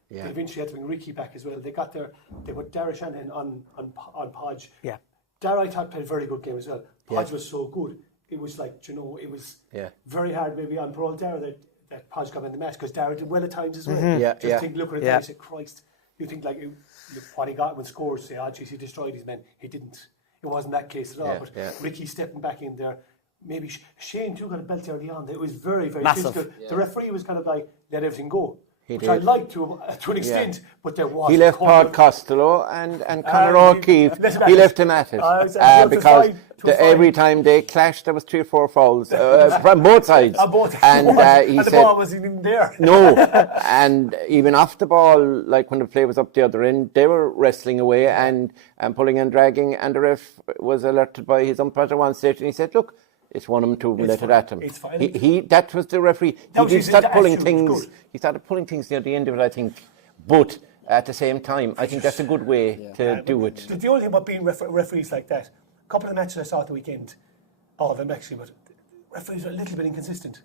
Yeah. They eventually had to bring Ricky back as well. They put Dara Shanahan on Podge. Yeah. Dara, I thought, played a very good game as well. Podge was so good. It was like, you know, it was very hard maybe on poor old Dara that Podge got in the match, because Dara did well at times as well. Think, look at it, and say, Christ, you think like what he got when scores, say, oh geez, he destroyed his men. He didn't. It wasn't that case at all. But Ricky stepping back in there, maybe Shane too got a belt early on. It was very, very massive. physical. The referee was kind of like, let everything go. which I liked to an extent, but there was. He left Pod Costello and Conor O'Keefe. He left him at it because every time they clashed, there was 3 or 4 fouls from both sides. And he the said, ball wasn't even there. No, and even off the ball, like when the play was up the other end, they were wrestling away and pulling and dragging, and the ref was alerted by his umpire at one stage, and he said, "Look, it's one of them to let it at him." It's fine. That was the referee. He started pulling things. He started pulling things near the end of it, I think. But at the same time, I think that's a good way to do it. The only thing about being referees like that, a couple of matches I saw at the weekend, all of them actually, but referees are a little bit inconsistent.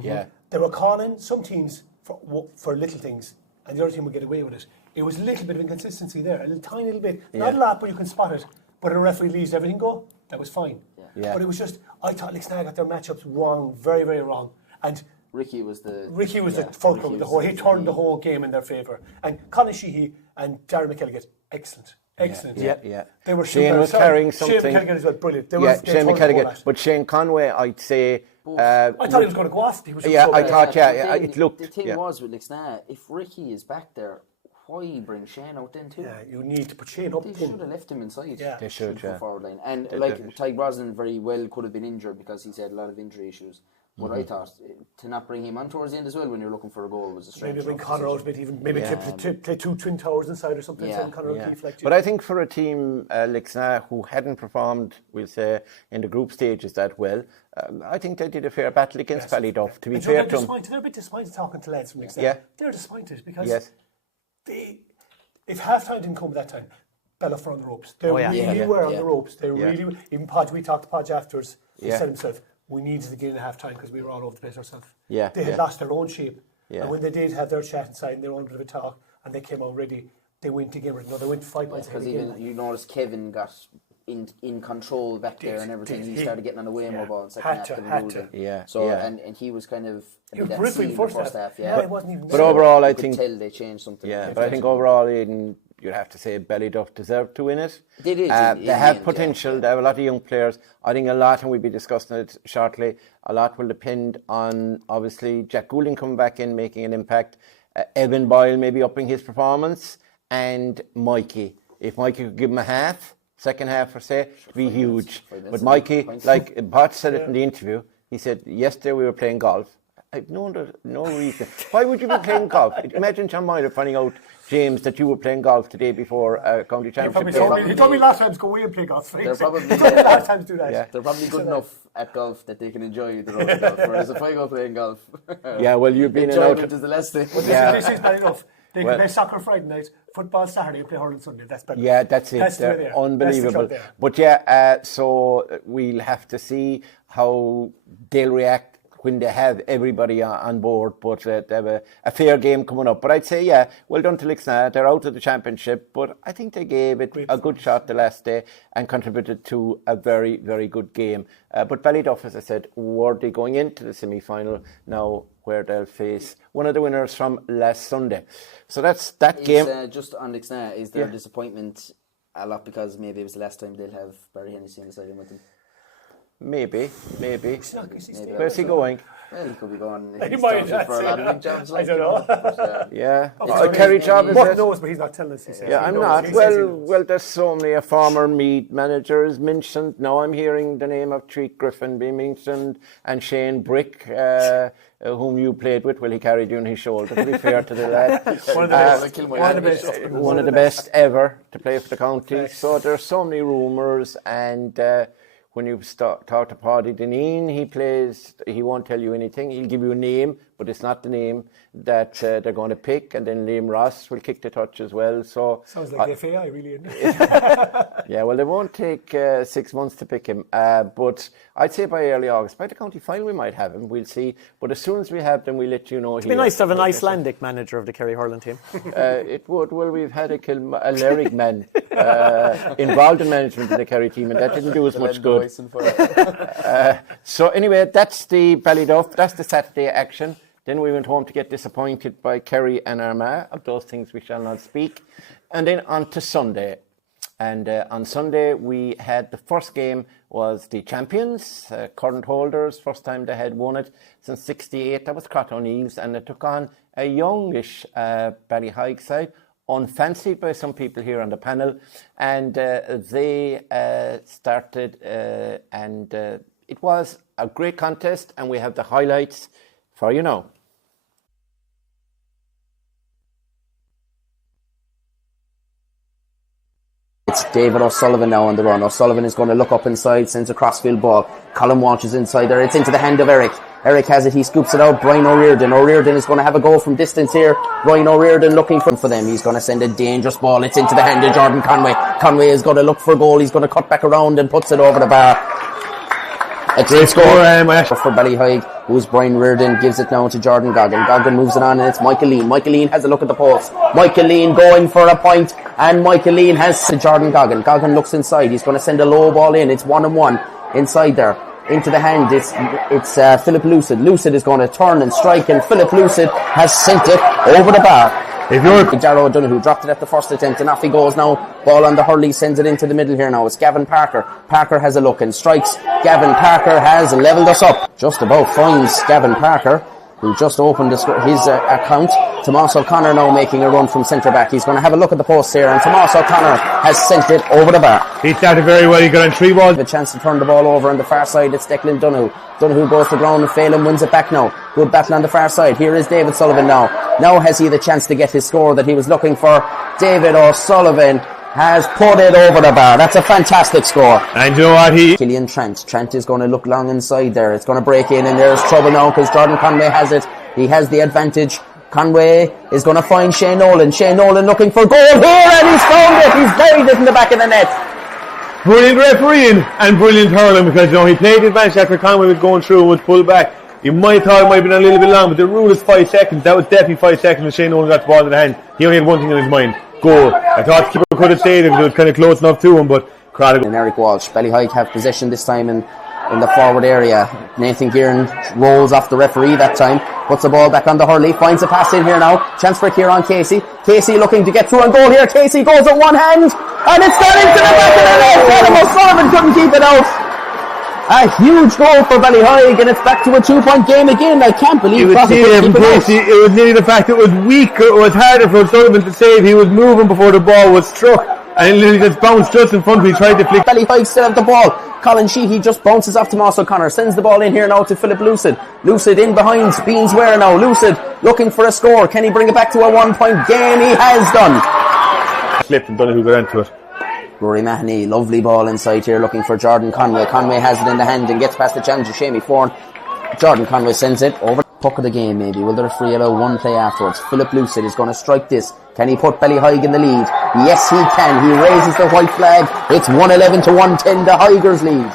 Yeah. They were calling some teams for little things, and the other team would get away with it. It was a little bit of inconsistency there, a little tiny little bit. Not a lot, but you can spot it. But a referee leaves everything go. That was fine. Yeah. But it was just, I thought Lixnaw got their matchups wrong, very, very wrong. And Ricky was the fulcrum. He turned the whole game in their favour. And Conor Sheehy and Darren McKelligot, excellent. Yeah. They were Shane was carrying something. Shane McKelligot as well, brilliant. Shane McKelligot. But Shane Conway, I'd say. I thought he was going to go off. He was I thought, it looked. The thing was with Lixnaw, if Ricky is back there, why bring Shane out then too? Yeah, you need to put Shane up. They should have left him inside. Yeah. They should, forward line. And Tyke Brosnan very well could have been injured because he's had a lot of injury issues. But I thought to not bring him on towards the end as well when you're looking for a goal was a strange. Maybe bring Conor out a bit, even maybe play 2 twin towers inside or something. Conor O'Keefe like. But I think for a team Lixnaw who hadn't performed, we'll say, in the group stages that well, I think they did a fair battle against Ballyduff. To be fair to them, they're a bit disappointed talking to lads from Lixnaw. Yeah. They're disappointed because if half time didn't come that time, Ballyduff were on the ropes. They really were on the ropes. They really, even Podge, we talked to Podge afterwards, he said himself, we needed to get in at half time because we were all over the place ourselves. Yeah. They had lost their own shape. Yeah. And when they did have their chat inside and their own bit of a talk and they came out ready, they went again. No, they went 5 points ahead because again. you noticed Kevin got in control back there and everything. He started getting on the Waymo ball and second half. So and he was kind of peripheral first half. It wasn't even. But overall, I think tell they changed something. Yeah, but I think overall, Aidan, you'd have to say Ballyduff deserved to win it. They did. They have potential. They have a lot of young players. I think a lot, and we'll be discussing it shortly, a lot will depend on, obviously, Jack Goulding coming back in, making an impact, Evan Boyle maybe upping his performance, and Mikey. If Mikey could give him a half, second half, per se, it'd be huge. But Mikey, like Bart said it in the interview, he said, yesterday we were playing golf. I've no reason. Why would you be playing golf? Imagine John Myler finding out, James, that you were playing golf the day before a county championship. He told me last time to go away and play golf. They're probably last time to do that. Yeah. They're probably good enough at golf that they can enjoy the road of golf. Whereas if I go playing golf, well, you've been in and out. Enjoyment is the last thing. This is bad enough. They can play soccer Friday night, football Saturday, and play hurling Sunday. That's better. Yeah, that's it. They're unbelievable. But so we'll have to see how they'll react when they have everybody on board, but they have a fair game coming up. But I'd say, well done to Lixnaw. They're out of the championship, but I think they gave it a good shot the last day and contributed to a very, very good game. But Ballyduff, as I said, worthy going into the semi-final now, where they'll face one of the winners from last Sunday. So that's that game. Just on Lixnaw, is there disappointment a lot because maybe it was the last time they'll have Barry Hennessy in the stadium with them? Maybe. Where's he going? Well, he could be going. He might. For a lot of big jobs. I don't know. Kerry job is Mort knows, but he's not telling us. He says. Yeah, I'm not. Well, there's so many. A former Meath manager is mentioned. Now I'm hearing the name of Treat Griffin being mentioned, and Shane Brick, whom you played with. Well, he carried you on his shoulder. To be fair to the lad, one of the best ever to play for the county. So there's so many rumours and. When you talk to Paddy Deneen, he won't tell you anything. He'll give you a name, but it's not the name that they're going to pick. And then Liam Ross will kick the touch as well. So sounds like the FAI, really, isn't it? Yeah, well, they won't take 6 months to pick him. But I'd say by early August, by the county final, we might have him. We'll see. But as soon as we have them, we'll let you know. It'd be nice to have an Icelandic manager of the Kerry hurling team. It would. Well, we've had a Lyric man involved in management of the Kerry team, and that didn't do us much good. So anyway, that's the Ballyduff. That's the Saturday action. Then we went home to get disappointed by Kerry and Armagh. Of those things we shall not speak. And then on to Sunday. And on Sunday we had the first game was the champions, current holders. First time they had won it since '68. That was Crotta O'Neill's, and they took on a youngish Ballyheigue side, unfancied by some people here on the panel, and they started, and it was a great contest, and we have the highlights for you now. It's David O'Sullivan now on the run. O'Sullivan is going to look up inside, sends a crossfield ball. Colin Walsh is inside there. It's into the hand of Eric. Eric has it. He scoops it out. Brian O'Riordan. O'Riordan is going to have a goal from distance here. Brian O'Riordan looking for them. He's going to send a dangerous ball. It's into the hand of Jordan Conway. Conway is going to look for a goal. He's going to cut back around and puts it over the bar. A great score for Ballyheigue, who's Brian Reardon, gives it now to Jordan Goggin. Goggin moves it on, and it's Michael Lean. Michael Lean has a look at the post. Michael Lean going for a point, and Michael Lean has to Jordan Goggin. Goggin looks inside. He's going to send a low ball in. It's 1-on-1 inside there. Into the hand, it's Philip Lucid. Lucid is going to turn and strike, and Philip Lucid has sent it over the bar. If you're Darrow O'Donoghue dropped it at the first attempt, and off he goes now. Ball on the hurley, sends it into the middle here now. It's Gavin Parker. Parker has a look and strikes. Gavin Parker has levelled us up. Just about finds Gavin Parker, who just opened his account. Tomas O'Connor now making a run from centre back. He's going to have a look at the post here, and Tomas O'Connor has sent it over the bar. He started very well. He got on 3 balls. A chance to turn the ball over on the far side. It's Declan Donoghue. Donoghue goes to ground and Phelan wins it back now. Good battle on the far side. Here is David Sullivan now. Now has he the chance to get his score that he was looking for. David O'Sullivan has put it over the bar. That's a fantastic score. And you know what? Killian Trent. Trent is going to look long inside there. It's going to break in, and there's trouble now because Jordan Conway has it. He has the advantage. Conway is going to find Shane Nolan. Shane Nolan looking for goal here, and he's found it. He's buried it in the back of the net. Brilliant refereeing and brilliant hurling, because he played the advantage after Conway was going through and was pulled back. You might have thought it might have been a little bit long, but the rule is 5 seconds. That was definitely 5 seconds when Shane Nolan got the ball in the hand. He only had one thing in his mind: goal. I thought the keeper could have stayed if it was kind of close enough to him, but Crotta. And Eric Walsh. Ballyheigue have possession this time in the forward area. Nathan Gearan rolls off the referee that time, puts the ball back on the hurley, finds a pass in here now. Chance for Kieran Casey. Casey looking to get through and goal here. Casey goes with one hand, and it's gone into the back of the net. Adam O'Sullivan couldn't keep it out. A huge goal for Ballyheigue, and it's back to a 2-point game again. I can't believe it was nearly the fact it was weaker. It was harder for O'Sullivan to save. He was moving before the ball was struck, and it literally just bounced just in front of him. He tried to flick. Ballyheigue still have the ball. Colin Sheehy just bounces off Tomas O'Connor, sends the ball in here now to Philip Lucid. Lucid in behind Beans Ware now. Lucid looking for a score. Can he bring it back to a 1-point game? He has done. Slipped and Donoghue got into it. Rory Mahoney, lovely ball inside here looking for Jordan Conway. Conway has it in the hand and gets past the challenger Shamey Foran. Jordan Conway sends it over. Puck of the game maybe. Will the referee allow one play afterwards? Philip Lucid is going to strike this. Can he put Ballyheigue in the lead? Yes, he can. He raises the white flag. It's 111 to 110, the Higers lead.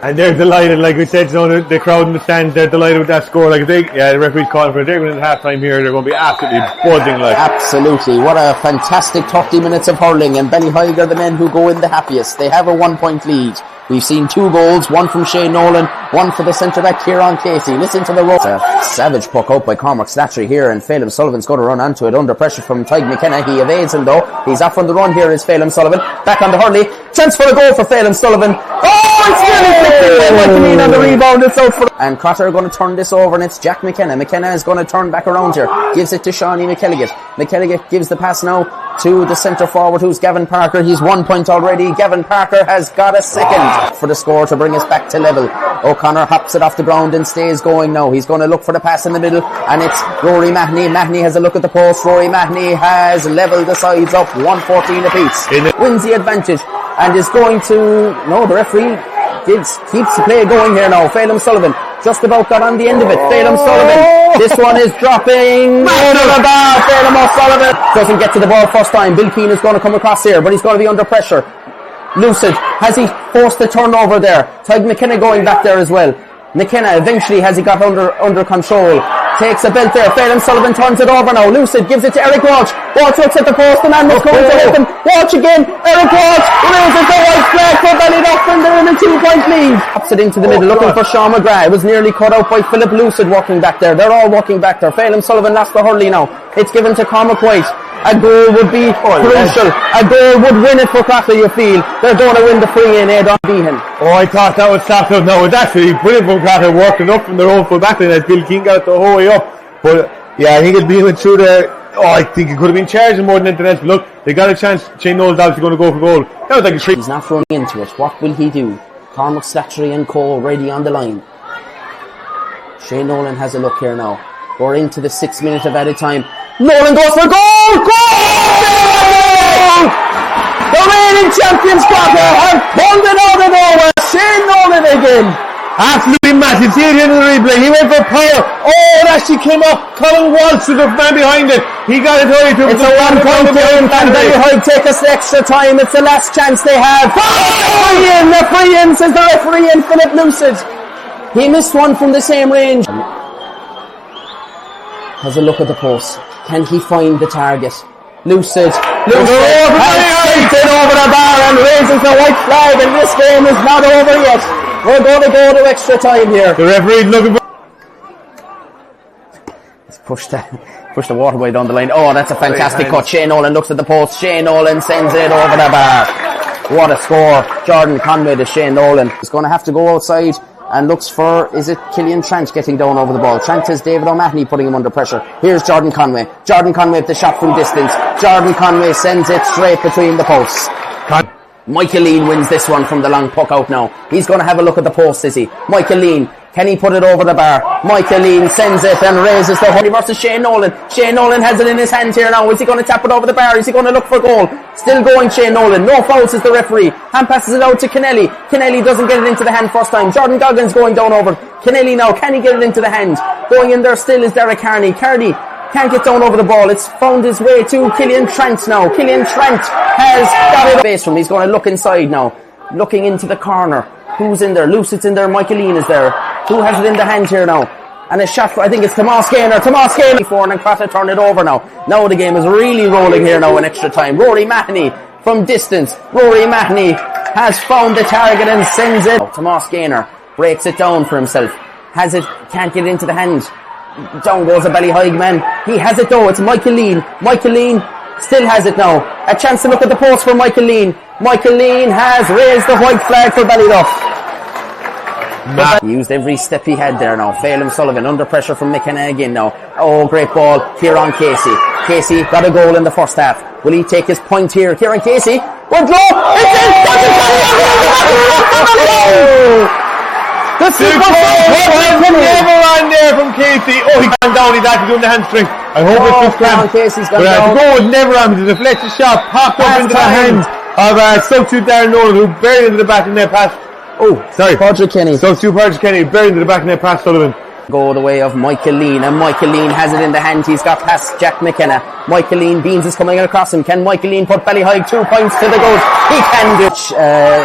And they're delighted, like we said, the crowd in the stands, they're delighted with that score. Like the referee's calling for it. They're going to half time here. They're going to be absolutely buzzing. Absolutely. What a fantastic 30 minutes of hurling, and Ballyheigue are the men who go in the happiest. They have a 1-point lead. We've seen 2 goals, one from Shane Nolan, one for the centre-back Kieran Casey. Listen to the roll. A savage puck out by Cormac Slattery here, and Phelan Sullivan's going to run onto it under pressure from Tyg McKenna. He evades him though. He's off on the run here is Phelan Sullivan. Back on the hurley. Chance for a goal for Phelan Sullivan. Oh, it's nearly on the rebound. It's out for. And Crotta are going to turn this over, and it's Jack McKenna. McKenna is going to turn back around here. Gives it to Shawnee McElligott. McElligott gives the pass now to the centre forward, who's Gavin Parker. He's 1 point already. Gavin Parker has got a second for the score to bring us back to level. O'Connor hops it off the ground and stays going now. He's going to look for the pass in the middle, and it's Rory Mahoney. Mahoney has a look at the post. Rory Mahoney has levelled the sides up 1-14 apiece. Wins the advantage and is going to. No, the referee keeps the play going here now. Phelan Sullivan just about got on the end of it. Phelan Sullivan. This one is dropping. Phelan O'Sullivan doesn't get to the ball first time. Bill Keane is going to come across here, but he's going to be under pressure. Lucid, has he forced the turnover there? Tyg McKenna going back there as well. McKenna eventually has he got under control. Takes a belt there. Phelan Sullivan turns it over now. Lucid gives it to Eric Walsh. Walsh looks at the post. The man was going to hit him. Walsh again. Eric Walsh raises the white flag for Ballyduff, and they're in a 2-point lead. Pops it into the middle looking for Sean McGrath. It was nearly cut out by Philip Lucid walking back there. They're all walking back there. Phelan Sullivan lost the hurley now. It's given to Cormac White. A goal would be crucial. A goal would win it for Crotta, you feel. They're going to win the free-in, Aidan Behan. Oh, I thought that was stopped up. No, it was actually brilliant from Crotta, working up from their own full back line as Bill King got it the whole way up. But Yeah, I think it'll be went through there. Oh, I think it could have been charging more than anything else. But look, they got a chance. Shane Nolan's obviously going to go for goal. That was like a treat. He's not running into it. What will he do? Cormac Slattery and Co. ready on the line. Shane Nolan has a look here now. We're into the 6th minute of added time. Nolan goes for goal! Goal! The reigning champions Crotta have pulled it out of nowhere. Shane Nolan again. Absolutely massive. See it in the replay. He went for power. Oh, it actually came up. Colin Walsh was the man behind it. He got it right. It's a 1 point game. And Ballyheigue take us to extra time. It's the last chance they have. The free in, says the referee, and Philip Lucid. He missed one from the same range. Has a look at the post. Can he find the target? Lucid has sent it over the bar and raises the white flag, and this game is not over yet. We're going to go to extra time here. The referee's looking for... Let's push the waterway down the line. Oh, that's a fantastic cut. Shane Nolan looks at the post. Shane Nolan sends it over the bar. What a score. Jordan Conway to Shane Nolan. He's going to have to go outside and looks for, is it Killian Trent getting down over the ball? Trent has David O'Mahony putting him under pressure. Here's Jordan Conway. Jordan Conway with the shot from distance. Jordan Conway sends it straight between the posts. Michael Lean wins this one from the long puck out now. He's going to have a look at the post, is he? Michael Lean. Can he put it over the bar? Michael Lean sends it and raises the hoodie versus Shane Nolan. Shane Nolan has it in his hands here now. Is he going to tap it over the bar? Is he going to look for goal? Still going Shane Nolan. No fouls as the referee. Hand passes it out to Kennelly. Kennelly doesn't get it into the hand first time. Jordan Goggins going down over. Kennelly now. Can he get it into the hand? Going in there still is Derek Carney. Carney can't get down over the ball. It's found his way to Killian Trent now. Killian Trent has got it base from. He's going to look inside now. Looking into the corner. Who's in there? Lucid's in there. Michael Lean is there. Who has it in the hand here now? And a shot for, I think it's Tomas Gaynor. Tomas Gaynor before, and Crotta turn it over now. Now the game is really rolling here now in extra time. Rory Mahoney from distance. Rory Mahoney has found the target and sends it. Tomas Gaynor breaks it down for himself. Has it, can't get it into the hand. Down goes a Ballyheigue man. He has it though. It's Michael Lean. Michael Lean still has it now. A chance to look at the post for Michael Lean. Michael Lean has raised the white flag for Ballyduff. He used every step he had there now. Phelim Sullivan under pressure from McKenna again now. Oh, great ball. Kieran Casey. Casey got a goal in the first half. Will he take his point here? Kieran Casey. One draw. It's in. The super never ran there from Casey. Oh, he ran down. He's actually doing the hamstring. I hope it's just cramped. Casey's but gone down. the goal never ran. The deflected shot popped up into the hands of substitute Darren Nolan, who buried into the back of the net pass. Oh, sorry. Patrick Kenny. Substitute Patrick Kenny buried into the back of the net pass Sullivan. Go the way of Michael Lean, and Michael Lean has it in the hand. He's got past Jack McKenna. Michael Lean, Beans is coming across him. Can Michael Lean put Ballyheigue 2 points to the goal? He can do it.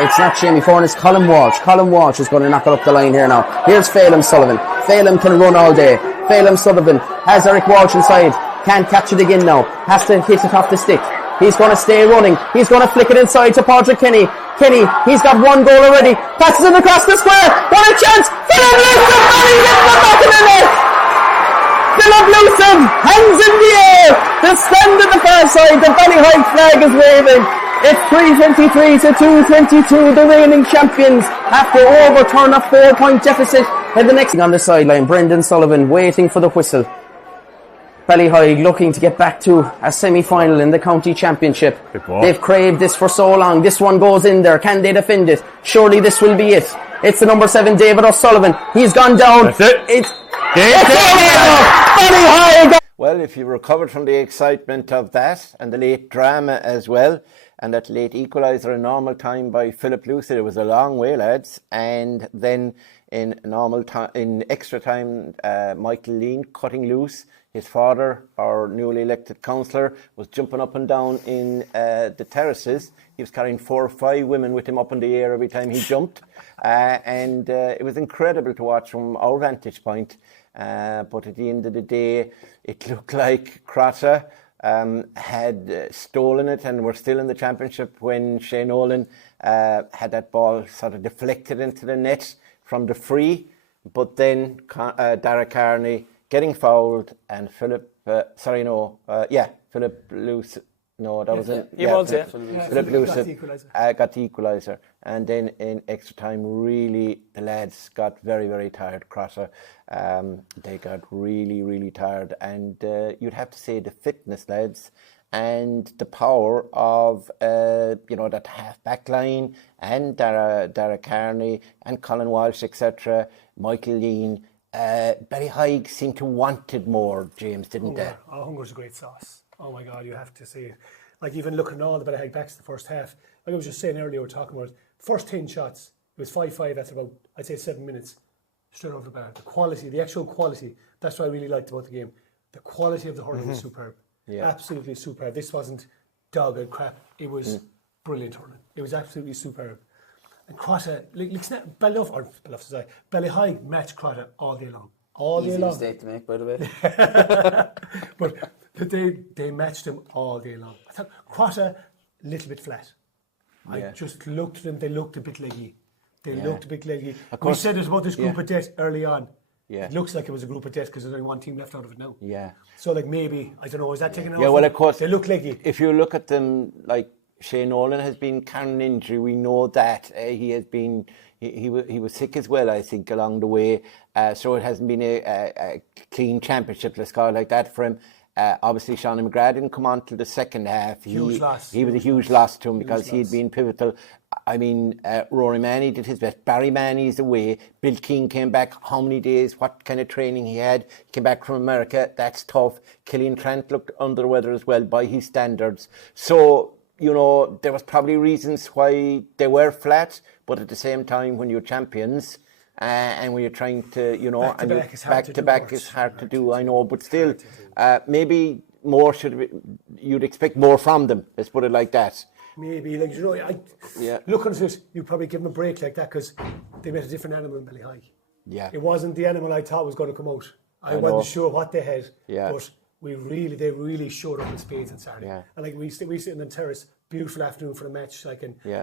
It's not Jamie Foran, it's Colin Walsh. Colin Walsh is going to knock it up the line here now. Here's Phelim Sullivan. Phelim can run all day. Phelim Sullivan has Eric Walsh inside. Can't catch it again now. Has to hit it off the stick. He's going to stay running. He's going to flick it inside to Patrick Kenny. Kenny, he's got one goal already. Passes it across the square. What a chance! Philip Lucid! He gets the back of the net! Philip Lucid! Hands in the air! The stand at the far side. The Ballyheigue flag is waving. It's 3:23 to 2:22. The reigning champions have to overturn a 4-point deficit. And the next on the sideline, Brendan Sullivan waiting for the whistle. Ballyheigue looking to get back to a semi-final in the county championship. They've craved this for so long. This one goes in there. Can they defend it? Surely this will be it. It's the number 7, David O'Sullivan. He's gone down. That's it. It's Ballyheigue. Well, if you recovered from the excitement of that and the late drama as well, and that late equaliser in normal time by Philip Lucid, it was a long way, lads. And then in normal time, in extra time, Michael Lean cutting loose. His father, our newly elected councillor, was jumping up and down in the terraces. He was carrying 4 or 5 women with him up in the air every time he jumped. And it was incredible to watch from our vantage point. But at the end of the day, it looked like Crotta had stolen it and were still in the championship when Shane Nolan had that ball sort of deflected into the net from the free. But then Derek Carney getting fouled, and Philip Lucid No, that was it. He was, yeah. Philip Lewis got the equaliser. And then in extra time, really, the lads got very, very tired. Crotta, they got really, really tired. And you'd have to say the fitness, lads, and the power of, that half-back line, and Dara Carney, and Colin Walsh, etc., Michael Lean. Ballyheigue seemed to wanted more, James, didn't they? Oh, Hunger's a great sauce. Oh my God, you have to see it. Like even looking at all the Ballyheigue backs in the first half, like I was just saying earlier, we were talking about first 10 shots, it was 5-5 after about, I'd say 7 minutes, straight over the bar. The quality, the actual quality, that's what I really liked about the game. The quality of the hurling was superb. Yeah. Absolutely superb. This wasn't dogged crap. It was brilliant hurling. It was absolutely superb. And Crotta, Ballyheigue matched Crotta all day long. All day long. Easy mistake to make, by the way. But they matched them all day long. I thought Crotta, a little bit flat. I just looked at them, they looked a bit leggy. We said it about this group of death early on. Yeah. It looks like it was a group of death because there's only one team left out of it now. Yeah. So like maybe, I don't know, is that taken out? Yeah, well of course. They look leggy. If you look at them, like Shane Nolan has been carrying an injury, we know that. He has been, he was sick as well, I think, along the way. So it hasn't been a clean championship, let's call it like that, for him. Obviously, Sean McGrath didn't come on till the second half. Huge loss. He was a huge loss to him because he had been pivotal. I mean, Rory Manny did his best. Barry Manny's away. Bill Keane came back. How many days? What kind of training he had? He came back from America. That's tough. Killian Trent looked under the weather as well by his standards. So, there was probably reasons why they were flat, but at the same time, when you're champions, and when you're trying to, back to back is hard to do, I know, but still, maybe more you'd expect more from them, let's put it like that. Maybe, looking at it, you'd probably give them a break like that because they met a different animal in Ballyheigue. Yeah. It wasn't the animal I thought was going to come out. I wasn't sure what they had, but they really showed up in spades on Saturday. Yeah. And like we sit in the terrace, beautiful afternoon for the match,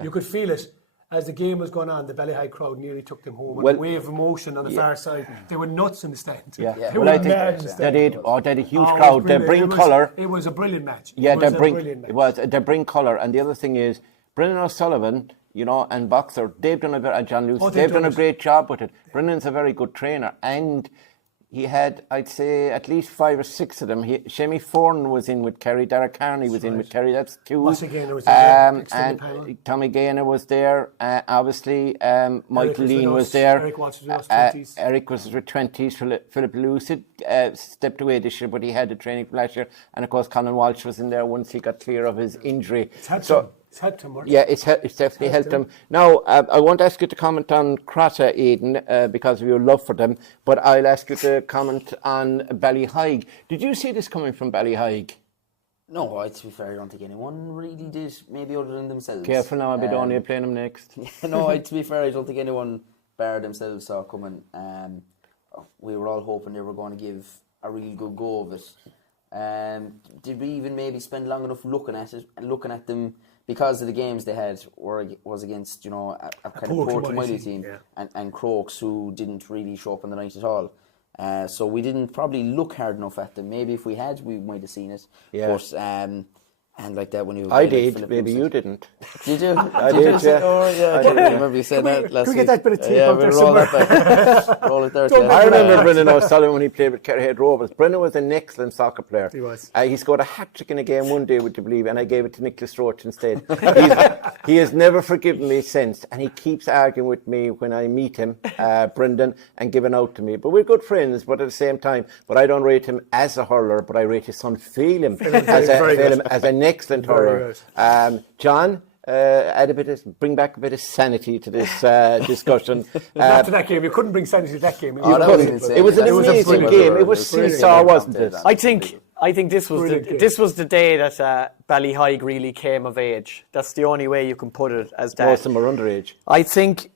you could feel it. As the game was going on, the Ballyheigue crowd nearly took them home. And the wave of emotion on the far side, they were nuts in the stand. Yeah. They were mad in the stand. They had a huge crowd. They bring colour. It was a brilliant match. Yeah, they bring colour. And the other thing is, Brendan O'Sullivan, and Boxer, they've done they've done a great job with it. Brendan's a very good trainer, and he had, I'd say, at least 5 or 6 of them. Shemi Foran was in with Kerry. Dara Carney was in with Kerry. That's 2. Ross Gaynor was there. And Tommy Gaynor was there. Obviously, Michael Lean was there. Eric was with 20s. Eric was with 20s. Philip Lewis stepped away this year, but he had the training from last year. And of course, Colin Walsh was in there once he got clear of his injury. It's helped him, Yeah, it's definitely helped him. Now, I won't ask you to comment on Crotta, Aidan, because of your love for them, but I'll ask you to comment on Ballyheigue. Did you see this coming from Ballyheigue? No, to be fair, I don't think anyone really did, maybe other than themselves. Careful now, Abbeydorney playing them next. No, to be fair, I don't think anyone bar themselves saw coming. We were all hoping they were going to give a really good go of it. Did we even maybe spend long enough looking at them? Because of the games they had was against, a kind of poor Kilmowley team and Crokes, who didn't really show up on the night at all. So we didn't probably look hard enough at them. Maybe if we had, we might have seen it. Yeah. But and like that when you... I did, maybe you didn't. Did you? I did, yeah. Oh, yeah. I didn't remember you said that last week. Can we get that bit of tape out there somewhere? Roll it there. I remember Brendan O'Sullivan when he played with Kerry Rovers. Brendan was an excellent soccer player. He was. He scored a hat-trick in a game one day, would you believe, and I gave it to Nicholas Roach instead. He has never forgiven me since, and he keeps arguing with me when I meet him, Brendan, and giving out to me. But we're good friends, but at the same time, but I don't rate him as a hurler, but I rate his son Phelim as an excellent hurler. John, bring back a bit of sanity to this discussion. Not to that game. You couldn't bring sanity to that game. It was an amazing game. It was seesaw, wasn't it? I think this was the day that Ballyheigue really came of age. That's the only way you can put it as that. Most of them are underage. I think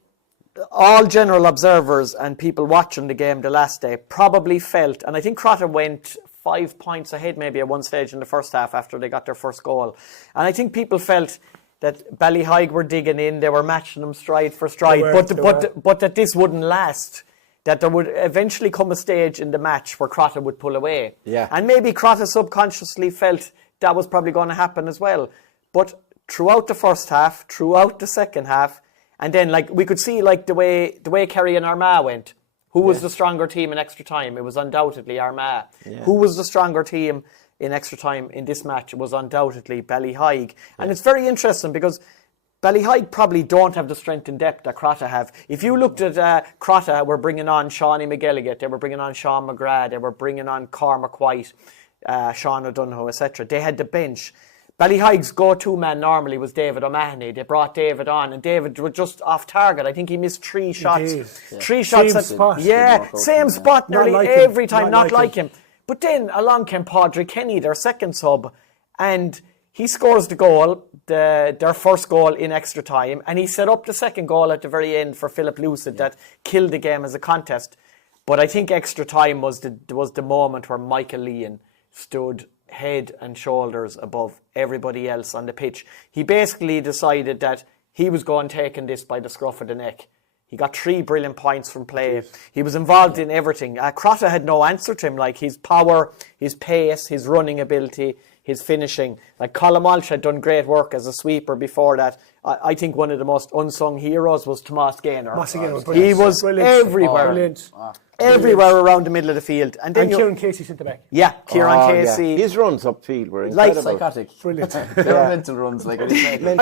all general observers and people watching the game the last day probably felt, and I think Crotta went 5 points ahead maybe at one stage in the first half after they got their first goal. And I think people felt that Ballyheigue were digging in, they were matching them stride for stride, but that this wouldn't last, that there would eventually come a stage in the match where Crotta would pull away. Yeah. And maybe Crotta subconsciously felt that was probably going to happen as well. But throughout the first half, throughout the second half, and then like we could see like the way Kerry and Armagh went. Who was the stronger team in extra time? It was undoubtedly Armagh. Yeah. Who was the stronger team in extra time in this match? It was undoubtedly Ballyheigue. Yeah. And it's very interesting because Ballyheigue probably don't have the strength and depth that Crotta have. If you looked at Crotta, were bringing on Shawnee McGilligan, they were bringing on Sean McGrath, they were bringing on Cormac White, Sean O'Donoghue, etc. They had the bench. Ballyheige's go-to man normally was David O'Mahony. They brought David on, and David was just off target. I think he missed 3 shots. Yeah. 3 shots. Same spot. Same spot nearly like every him. time, not like him. But then along came Padraig Kenny, their second sub, and he scores the goal, their first goal in extra time, and he set up the second goal at the very end for Philip Lucid that killed the game as a contest. But I think extra time was the moment where Michael Leahy stood head and shoulders above everybody else on the pitch. He basically decided that he was going taking this by the scruff of the neck. He got 3 brilliant points from play. He was involved in everything. Crotta had no answer to him, like his power, his pace, his running ability, his finishing. Like Colm Walsh had done great work as a sweeper before that. I think one of the most unsung heroes was Tomas Gaynor. He was everywhere. Brilliant. Everywhere around the middle of the field. And then Kieran Casey centre back. Yeah, Kieran Casey. His runs upfield were incredible. Psychotic. Brilliant. Mental runs, like. And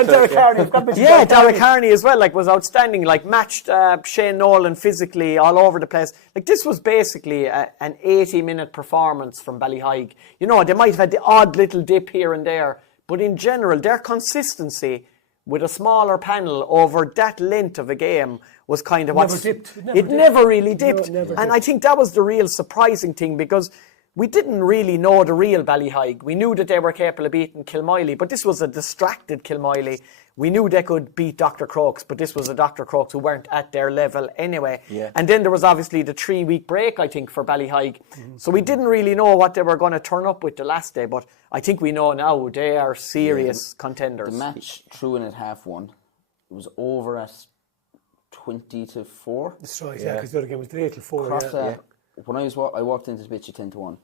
Derek Carney. Yeah, Derek Carney as well, like, was outstanding. Like, matched Shane Nolan physically all over the place. Like, this was basically an 80-minute performance from Ballyheigue. You know, they might have had the odd little dip here and there, but in general, their consistency with a smaller panel over that length of a game was kind of It never really dipped. Never and I think that was the real surprising thing, because we didn't really know the real Ballyheigue. We knew that they were capable of beating Kilmowley, but this was a distracted Kilmowley. We knew they could beat Dr. Crokes, but this was a Dr. Crokes who weren't at their level anyway. Yeah. And then there was obviously the 3-week break, I think, for Ballyheigue. Mm-hmm. So we didn't really know what they were going to turn up with the last day, but I think we know now they are serious contenders. The match threw in at half one. It was over at 20-4. That's right, because the other game was 3-4. Crotta, when I walked into the pitch at 10-1.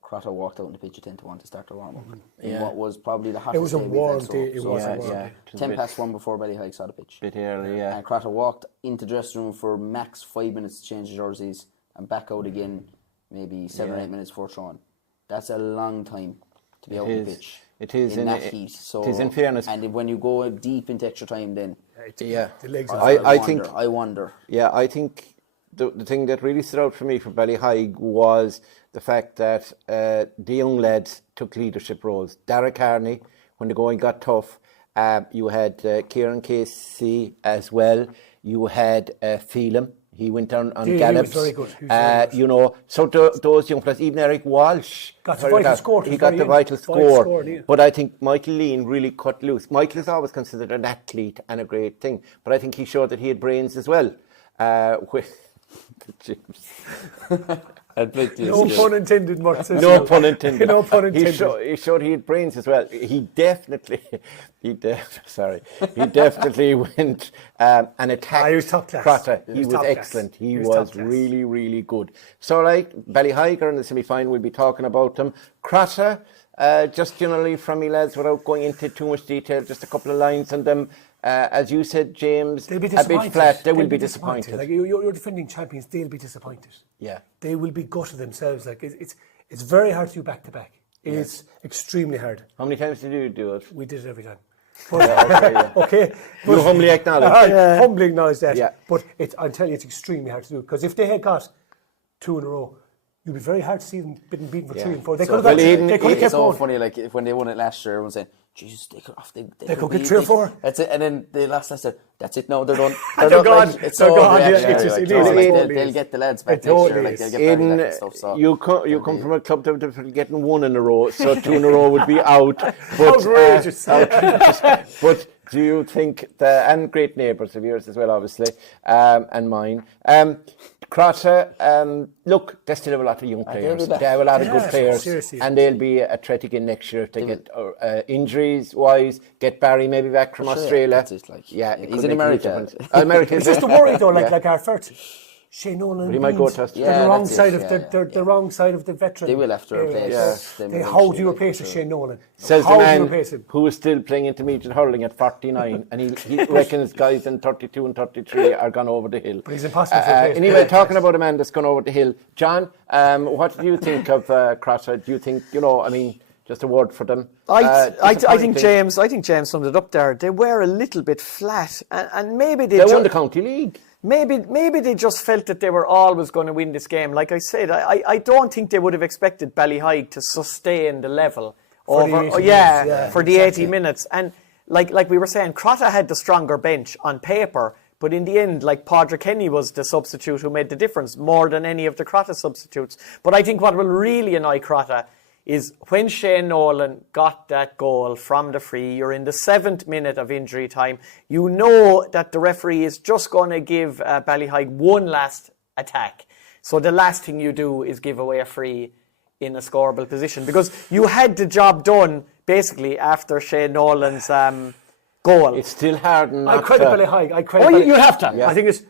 Crotta walked out on the pitch at 10-1 to start the warm-up. In what was probably the hottest It was a day warm we've had. day. It was a warm day. 1 before Ballyheigue saw the pitch. Bit early, yeah. And Crotta walked into the dressing room for max 5 minutes to change the jerseys and back out again maybe 7 or 8 minutes before throwing. That's a long time to be out on the pitch. It is in that heat. So, it is in fairness. And when you go deep into extra time, then the legs I wonder. Yeah, I think the thing that really stood out for me for Ballyheigue was the fact that the young lads took leadership roles. Derek Carney, when the going got tough, you had Kieran Casey as well. You had Phelan. He went on gallops. He was very good. You know, so those young players, even Eric Walsh got the vital score. He got the vital score. But I think Michael Leahy really cut loose. Michael is always considered an athlete and a great thing, but I think he showed that he had brains as well. With no pun intended, Mort. No pun intended. No pun intended. He showed he had brains as well. He definitely went and attacked. He was top class. Crotta. He was excellent. He was really, really good. So, like, Ballyheigue are in the semi-final. We'll be talking about them. Crotta, just generally from me, lads, without going into too much detail, just a couple of lines on them. As you said, James, a bit flat. They will be disappointed. Like you're defending champions, they'll be disappointed. Yeah, they will be gutted themselves. Like it's very hard to do back to back. It's extremely hard. How many times did you do it? We did it every time. But, okay, you humbly acknowledge. Humbly acknowledge that. Yeah. But I'm telling you, it's extremely hard to do, because if they had got 2 in a row, it'd be very hard to see them beaten for 3 and 4. They could have kept going. It's so funny, like when they won it last year, everyone said, Jesus, they could get 3 or 4. That's it. And then they lost. I said, that's it. No, they're done. They're gone. Like, it's so gone. they'll get the lads back next year. Like, they'll get Aidan, back and stuff. So you come from a club that was getting 1 in a row, so 2 in a row would be out. But, outrageous. But do you think and great neighbours of yours as well, obviously, and mine. Crotta, look, they still have a lot of young players. They have a lot of good players, seriously. And they'll be a threat again next year if they get injuries-wise, get Barry maybe back from Australia. Like, yeah, he's in America. America. It's just a worry though, like our 30. Shane Nolan. But he might go to Australia. They're the wrong that's it, side of yeah, the wrong side of the veteran. They will have to area. replace So them how do eventually, you like, replace so. Shane Nolan? Says How the do you man replace him? who is still playing intermediate hurling at 49, and he reckons guys in 32 and 33 are gone over the hill. But he's impossible to replace. Anyway, talking about a man that's gone over the hill, John, what do you think of Crotta? Do you think, just a word for them? I think James summed it up there. They were a little bit flat, and maybe They won the county league. Maybe they just felt that they were always going to win this game. Like I said, I don't think they would have expected Ballyheigue to sustain the level For the 80 minutes, for the 80 minutes. And like we were saying, Crotta had the stronger bench on paper, but in the end, like Padraig Kenny was the substitute who made the difference more than any of the Crotta substitutes. But I think what will really annoy Crotta is when Shane Nolan got that goal from the free, you're in the 7th minute of injury time. You know that the referee is just going to give Ballyheigue one last attack. So the last thing you do is give away a free in a scoreable position, because you had the job done basically after Shane Nolan's goal. It's still hard not I credit to... Ballyheigue. You have to. Yeah. I think it's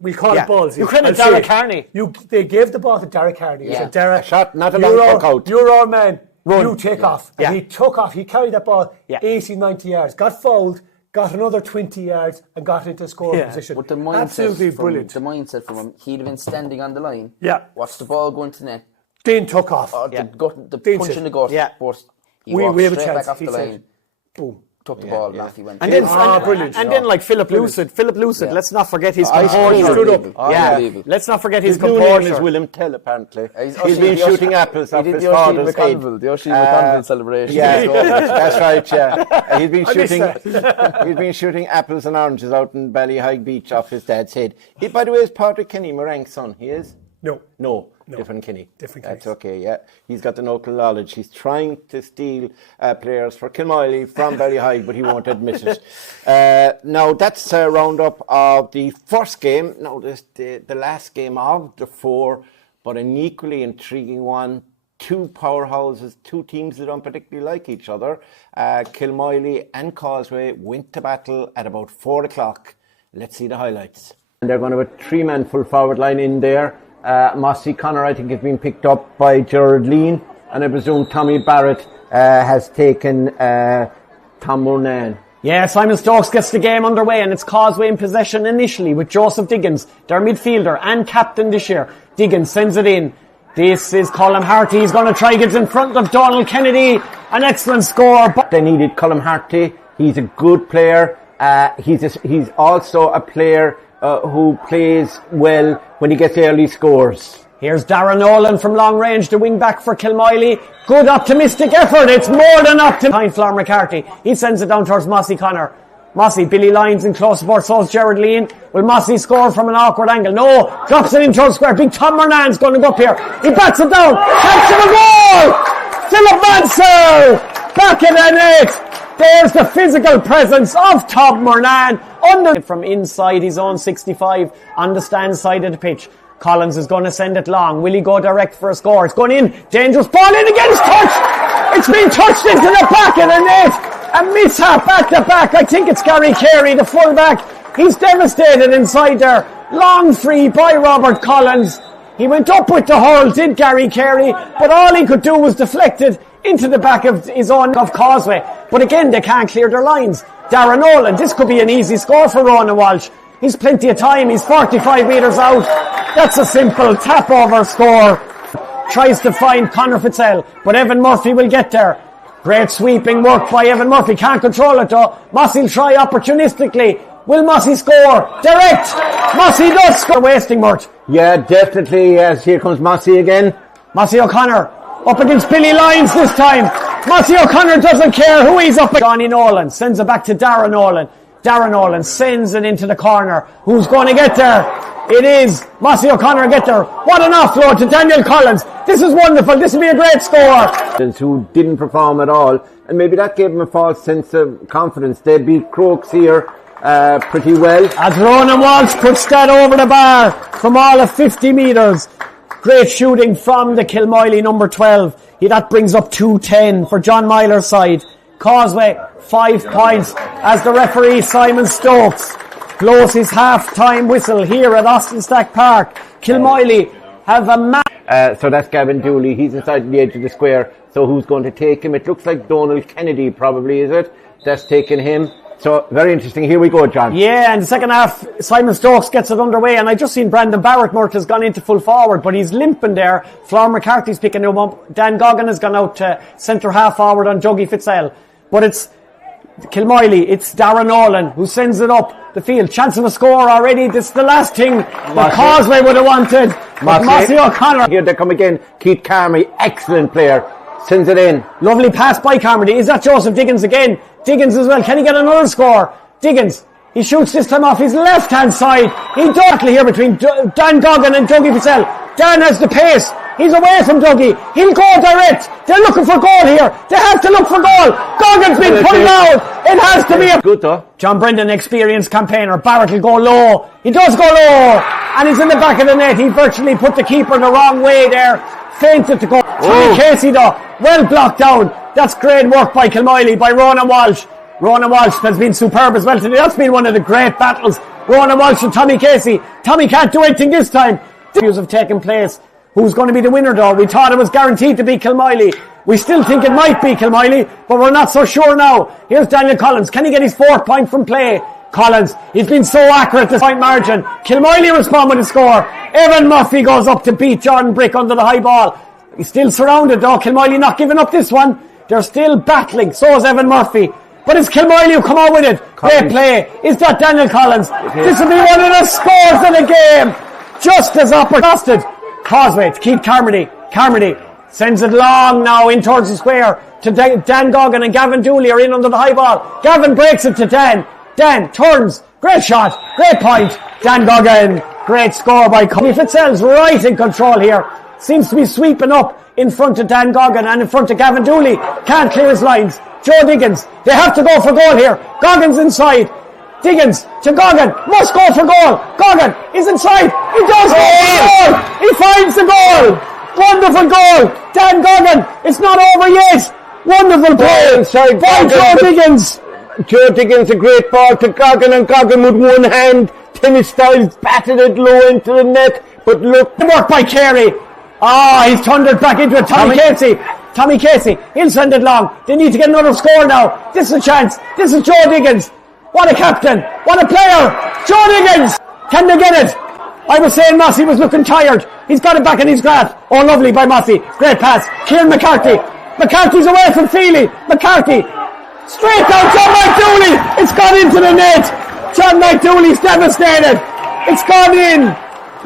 we call it balls. You credit I'll say Derek it. Carney. They gave the ball to Derek Carney. Yeah. So Derek, A shot, not a long puck out. You're our man. Run. You take off. Yeah. And he took off. He carried that ball Yeah. 80, 90 yards. Got fouled. Got another 20 yards and got into scoring position. But the Absolutely mindset, brilliant. the mindset from him, he'd have been standing on the line. Yeah. Watch the ball going to net. Then took off. The Dean punch said, in the gut. yeah. But he We walked have a straight chance. back off He the said, line. boom. Took the ball, Matthew went. And then, brilliant. and then like Philip Lucid, let's not forget his I composure. stood up. Yeah, Unbelievable. let's not forget his His new composure. name is William Tell, apparently. He's He's been shooting apples off his father's head. The Oshie McConville celebration. Yeah, that's right, yeah. He's been shooting missed he's been shooting apples and oranges out in Ballyheigue Beach off his dad's head. He, by the way, is Padraig Kenny, Morank's son. He is? No, different Kenny. Different That's Kenny. okay, yeah. He's got the local knowledge. He's trying to steal players for Kilmowley from Ballyheigue, but he won't admit it. Now, that's a roundup of the first game. Now, the last game of the 4, but an equally intriguing one. 2 powerhouses, 2 teams that don't particularly like each other. Kilmowley and Causeway went to battle at about 4 o'clock. Let's see the highlights. And they're going to have a 3-man full forward line in there. Mossy Connor, I think, has been picked up by Gerard Lean, and I presume Tommy Barrett has taken Tom Murnan. Yeah, Simon Stokes gets the game underway, and it's Causeway in possession initially with Joseph Diggins, their midfielder and captain this year. Diggins sends it in. This is Colm Harty. He's going to try gets in front of Donald Kennedy. An excellent score. They needed Colm Harty. He's a good player. He's also a player who plays well when he gets early scores. Here's Darren Nolan from long range, the wing back for Kilmowley. Good optimistic effort. It's more than optimistic. Behind Flor McCarthy. He sends it down towards Mossy Connor. Mossy, Billy Lyons in close support, so is Gerard Lean. Will Mossy score from an awkward angle? No. Drops it in towards square. Big Tom Murnan's going to go up here. He bats it down. Catch it a goal! Philip Mansell! Back in the net. There's the physical presence of Tom Murnan under from inside his own 65 on the stand side of the pitch. Collins is going to send it long. Will he go direct for a score? It's going in. Dangerous ball in again. It's touched. It's been touched into the back of the net. A mishap at the back. I think it's Gary Kerry, the fullback. He's devastated inside there. Long free by Robert Collins. He went up with the hurl, did Gary Kerry, but all he could do was deflect it into the back of his own of Causeway. But again, they can't clear their lines. Darren Nolan, this could be an easy score for Ronan Walsh. He's plenty of time. He's 45 metres out. That's a simple tap-over score. Tries to find Conor Fitzell, but Evan Murphy will get there. Great sweeping work by Evan Murphy. Can't control it though. Mossy will try opportunistically. Will Mossy score? Direct! Mossy does score. Wasting Mort. Yeah, definitely. Yes, here comes Mossy again. Mossy O'Connor up against Billy Lyons this time. Mossy O'Connor doesn't care who he's up against. Johnny Nolan sends it back to Darren Nolan. Darren Nolan sends it into the corner. Who's going to get there? It is Mossy O'Connor get there. What an offload to Daniel Collins. This is wonderful. This will be a great score. Who didn't perform at all, and maybe that gave them a false sense of confidence. They beat Crokes here pretty well. As Ronan Walsh puts that over the bar from all of 50 metres. Great shooting from the Kilmowley number 12. That brings up 2-10 for John Myler's side. Causeway 5 points as the referee Simon Stokes blows his half-time whistle here at Austin Stack Park. Kilmowley have a So that's Gavin Dooley. He's inside the edge of the square. So who's going to take him? It looks like Donald Kennedy probably, is it? That's taking him. So very interesting. Here we go, John. Yeah, and the second half, Simon Stokes gets it underway, and I just seen Brandon Barrett Mort has gone into full forward, but he's limping there. Flor McCarthy's picking him up. Dan Goggin has gone out to centre half forward on Dougie Fitzell. But it's Kilmowley, it's Darren Nolan who sends it up the field. Chance of a score already. This is the last thing that Causeway would have wanted. But Mossy O'Connor. Here they come again. Keith Carmy, excellent player. Sends it in. Lovely pass by Carmody. Is that Joseph Diggins again? Diggins as well. Can he get another score? Diggins. He shoots this time off his left-hand side. He directly here between Dan Goggin and Dougie Fitzell. Dan has the pace. He's away from Dougie. He'll go direct. They're looking for goal here. They have to look for goal. Goggin's been pulled out. It has to be a good though. John Brendan, experienced campaigner. Barrett will go low. He does go low. And he's in the back of the net. He virtually put the keeper the wrong way there. Fainted to go. Tommy Casey though, well blocked down. That's great work by Kilmowley, by Ronan Walsh. Ronan Walsh has been superb as well today. That's been one of the great battles. Ronan Walsh and Tommy Casey. Tommy can't do anything this time. Interviews have taken place. Who's going to be the winner though? We thought it was guaranteed to be Kilmowley. We still think it might be Kilmowley, but we're not so sure now. Here's Daniel Collins. Can he get his 4th point from play? Collins, he's been so accurate this point margin. Kilmowley respond with a score. Evan Murphy goes up to beat Jordan Brick under the high ball. He's still surrounded though. Kilmowley not giving up this one. They're still battling. So is Evan Murphy. But it's Kilmowley who come out with it. Great play. Is that Daniel Collins? This will be one of the scores of the game. Just as opportunistic. Causeway to keep Carmody. Carmody sends it long now in towards the square to Dan Goggin, and Gavin Dooley are in under the high ball. Gavin breaks it to Dan. Dan turns. Great shot. Great point. Dan Goggin. Great score by Cody Fitzell's right in control here. Seems to be sweeping up in front of Dan Goggin and in front of Gavin Dooley. Can't clear his lines. Joe Diggins. They have to go for goal here. Goggins inside. Diggins to Goggin. Must go for goal. Goggin is inside. He does go for goal. He finds the goal. Wonderful goal. Dan Goggin. It's not over yet. Wonderful play by Joe Diggins. Joe Diggins, a great ball to Goggin, and Goggin with one hand, tennis style, batted it low into the net. But look, the work by Kerry. He's turned it back into it. Tommy Casey, he'll send it long. They need to get another score now. This is a chance. This is Joe Diggins. What a captain. What a player. Joe Diggins. Can they get it? I was saying Mossy was looking tired. He's got it back in his grasp. Oh, lovely by Mossy. Great pass. Kieran McCarthy. McCarthy's away from Feely. McCarthy. Straight down John McDooley. It's gone into the net. John McDooley's devastated. It's gone in.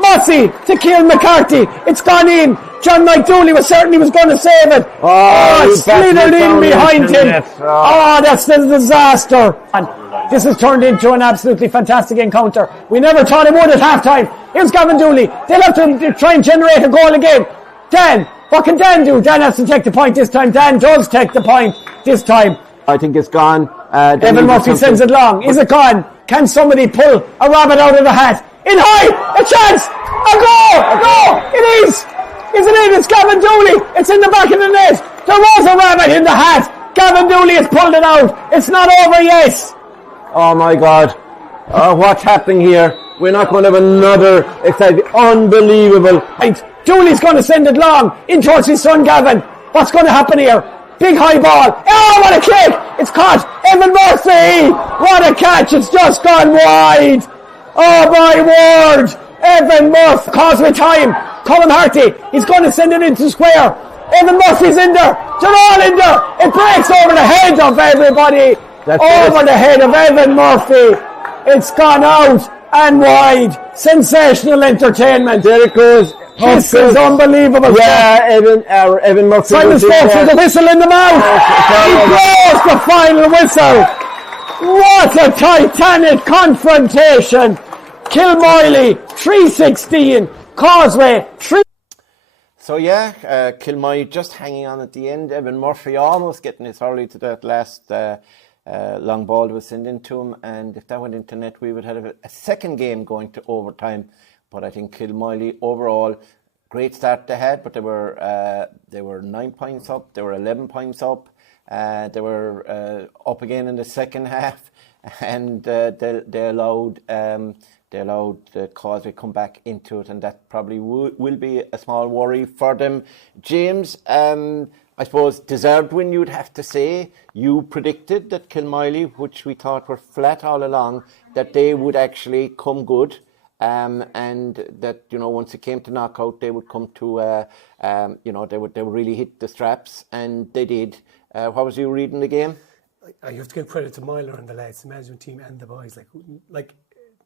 Mossy to Kieran McCarthy. It's gone in. John McDooley was certainly was going to save it. It slithered in behind him. That's a disaster. And this has turned into an absolutely fantastic encounter. We never thought it would at half-time. Here's Gavin Dooley. They'll have to try and generate a goal again. Dan, what can Dan do? Dan has to take the point this time. Dan does take the point this time. I think it's gone. Evan Murphy sends it long. Is it gone? Can somebody pull a rabbit out of the hat? In high! A chance! A goal! No! It is! Isn't it? It's Gavin Dooley. It's in the back of the net. There was a rabbit in the hat. Gavin Dooley has pulled it out. It's not over yet. Oh my God. What's happening here? We're not going to have another. It's unbelievable. Dooley's going to send it long in towards his son Gavin. What's going to happen here? Big high ball. Oh, what a kick. It's caught. Evan Murphy. What a catch. It's just gone wide. Oh my word. Evan Murphy. Causeway time. Colin Harty. He's going to send it into the square. Evan Murphy's in there. They're all in there. It breaks over the head of everybody. Over the head of Evan Murphy. It's gone out and wide. Sensational entertainment. There it goes. This is unbelievable. Yeah, Evan Murphy. Simon Stokes with the whistle in the mouth. He blows the final whistle. What a titanic confrontation. Kilmowley 3-16. Causeway 3. So yeah, Kilmowley just hanging on at the end. Evan Murphy almost getting his hurley to that last long ball that was sent into him, and if that went into net, we would have a second game going to overtime. But I think Kilmowley overall, great start they had, but they were 9 points up, they were 11 points up, they were up again in the second half. and they allowed Causeway come back into it, and that probably will be a small worry for them. James, I suppose deserved win, you'd have to say. You predicted that Kilmowley, which we thought were flat all along, that they would actually come good. And that, you know, once it came to knockout, they would come to, you know, they would really hit the straps, and they did. What was you reading the game? I have to give credit to Myler and the lads, the management team and the boys. Like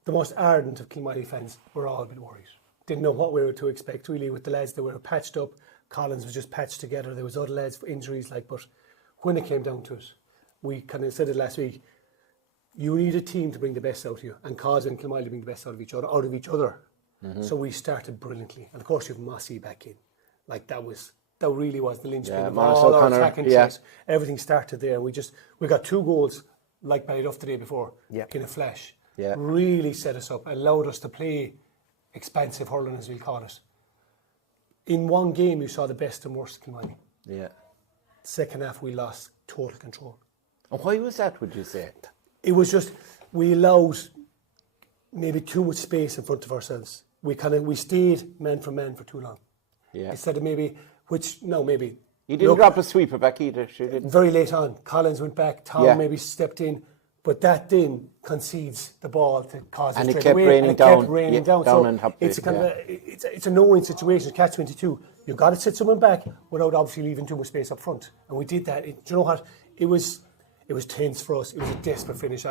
the most ardent of Kilmowley fans were all a bit worried. Didn't know what we were to expect really with the lads that were patched up. Collins was just patched together. There was other lads for injuries, but when it came down to it, we kind of said it last week. You need a team to bring the best out of you, and Causeway and Kilmowley bring the best out of each other. So we started brilliantly, and of course you have Mossy back in. Like that really was the linchpin of all our attacking teams. Everything started there. We got 2 goals like Ballyduff the day before in a flash. Really set us up, allowed us to play expansive hurling, as we call it. In one game, you saw the best and worst of Kilmowley. Second half, we lost total control. And why was that, would you say? It was just, we allowed maybe too much space in front of ourselves. We stayed man for man for too long. Instead of maybe, You didn't drop a sweeper back either, you didn't? Very late on. Collins went back, Tom maybe stepped in, but that then concedes the ball to Causeway and straight it kept away. raining and it down. kept raining down. Down So and up it's a kind yeah. of it's a no-win situation, catch-22. You've got to set someone back without obviously leaving too much space up front. And we did that. Do you know what? It was tense for us. It was a desperate finish.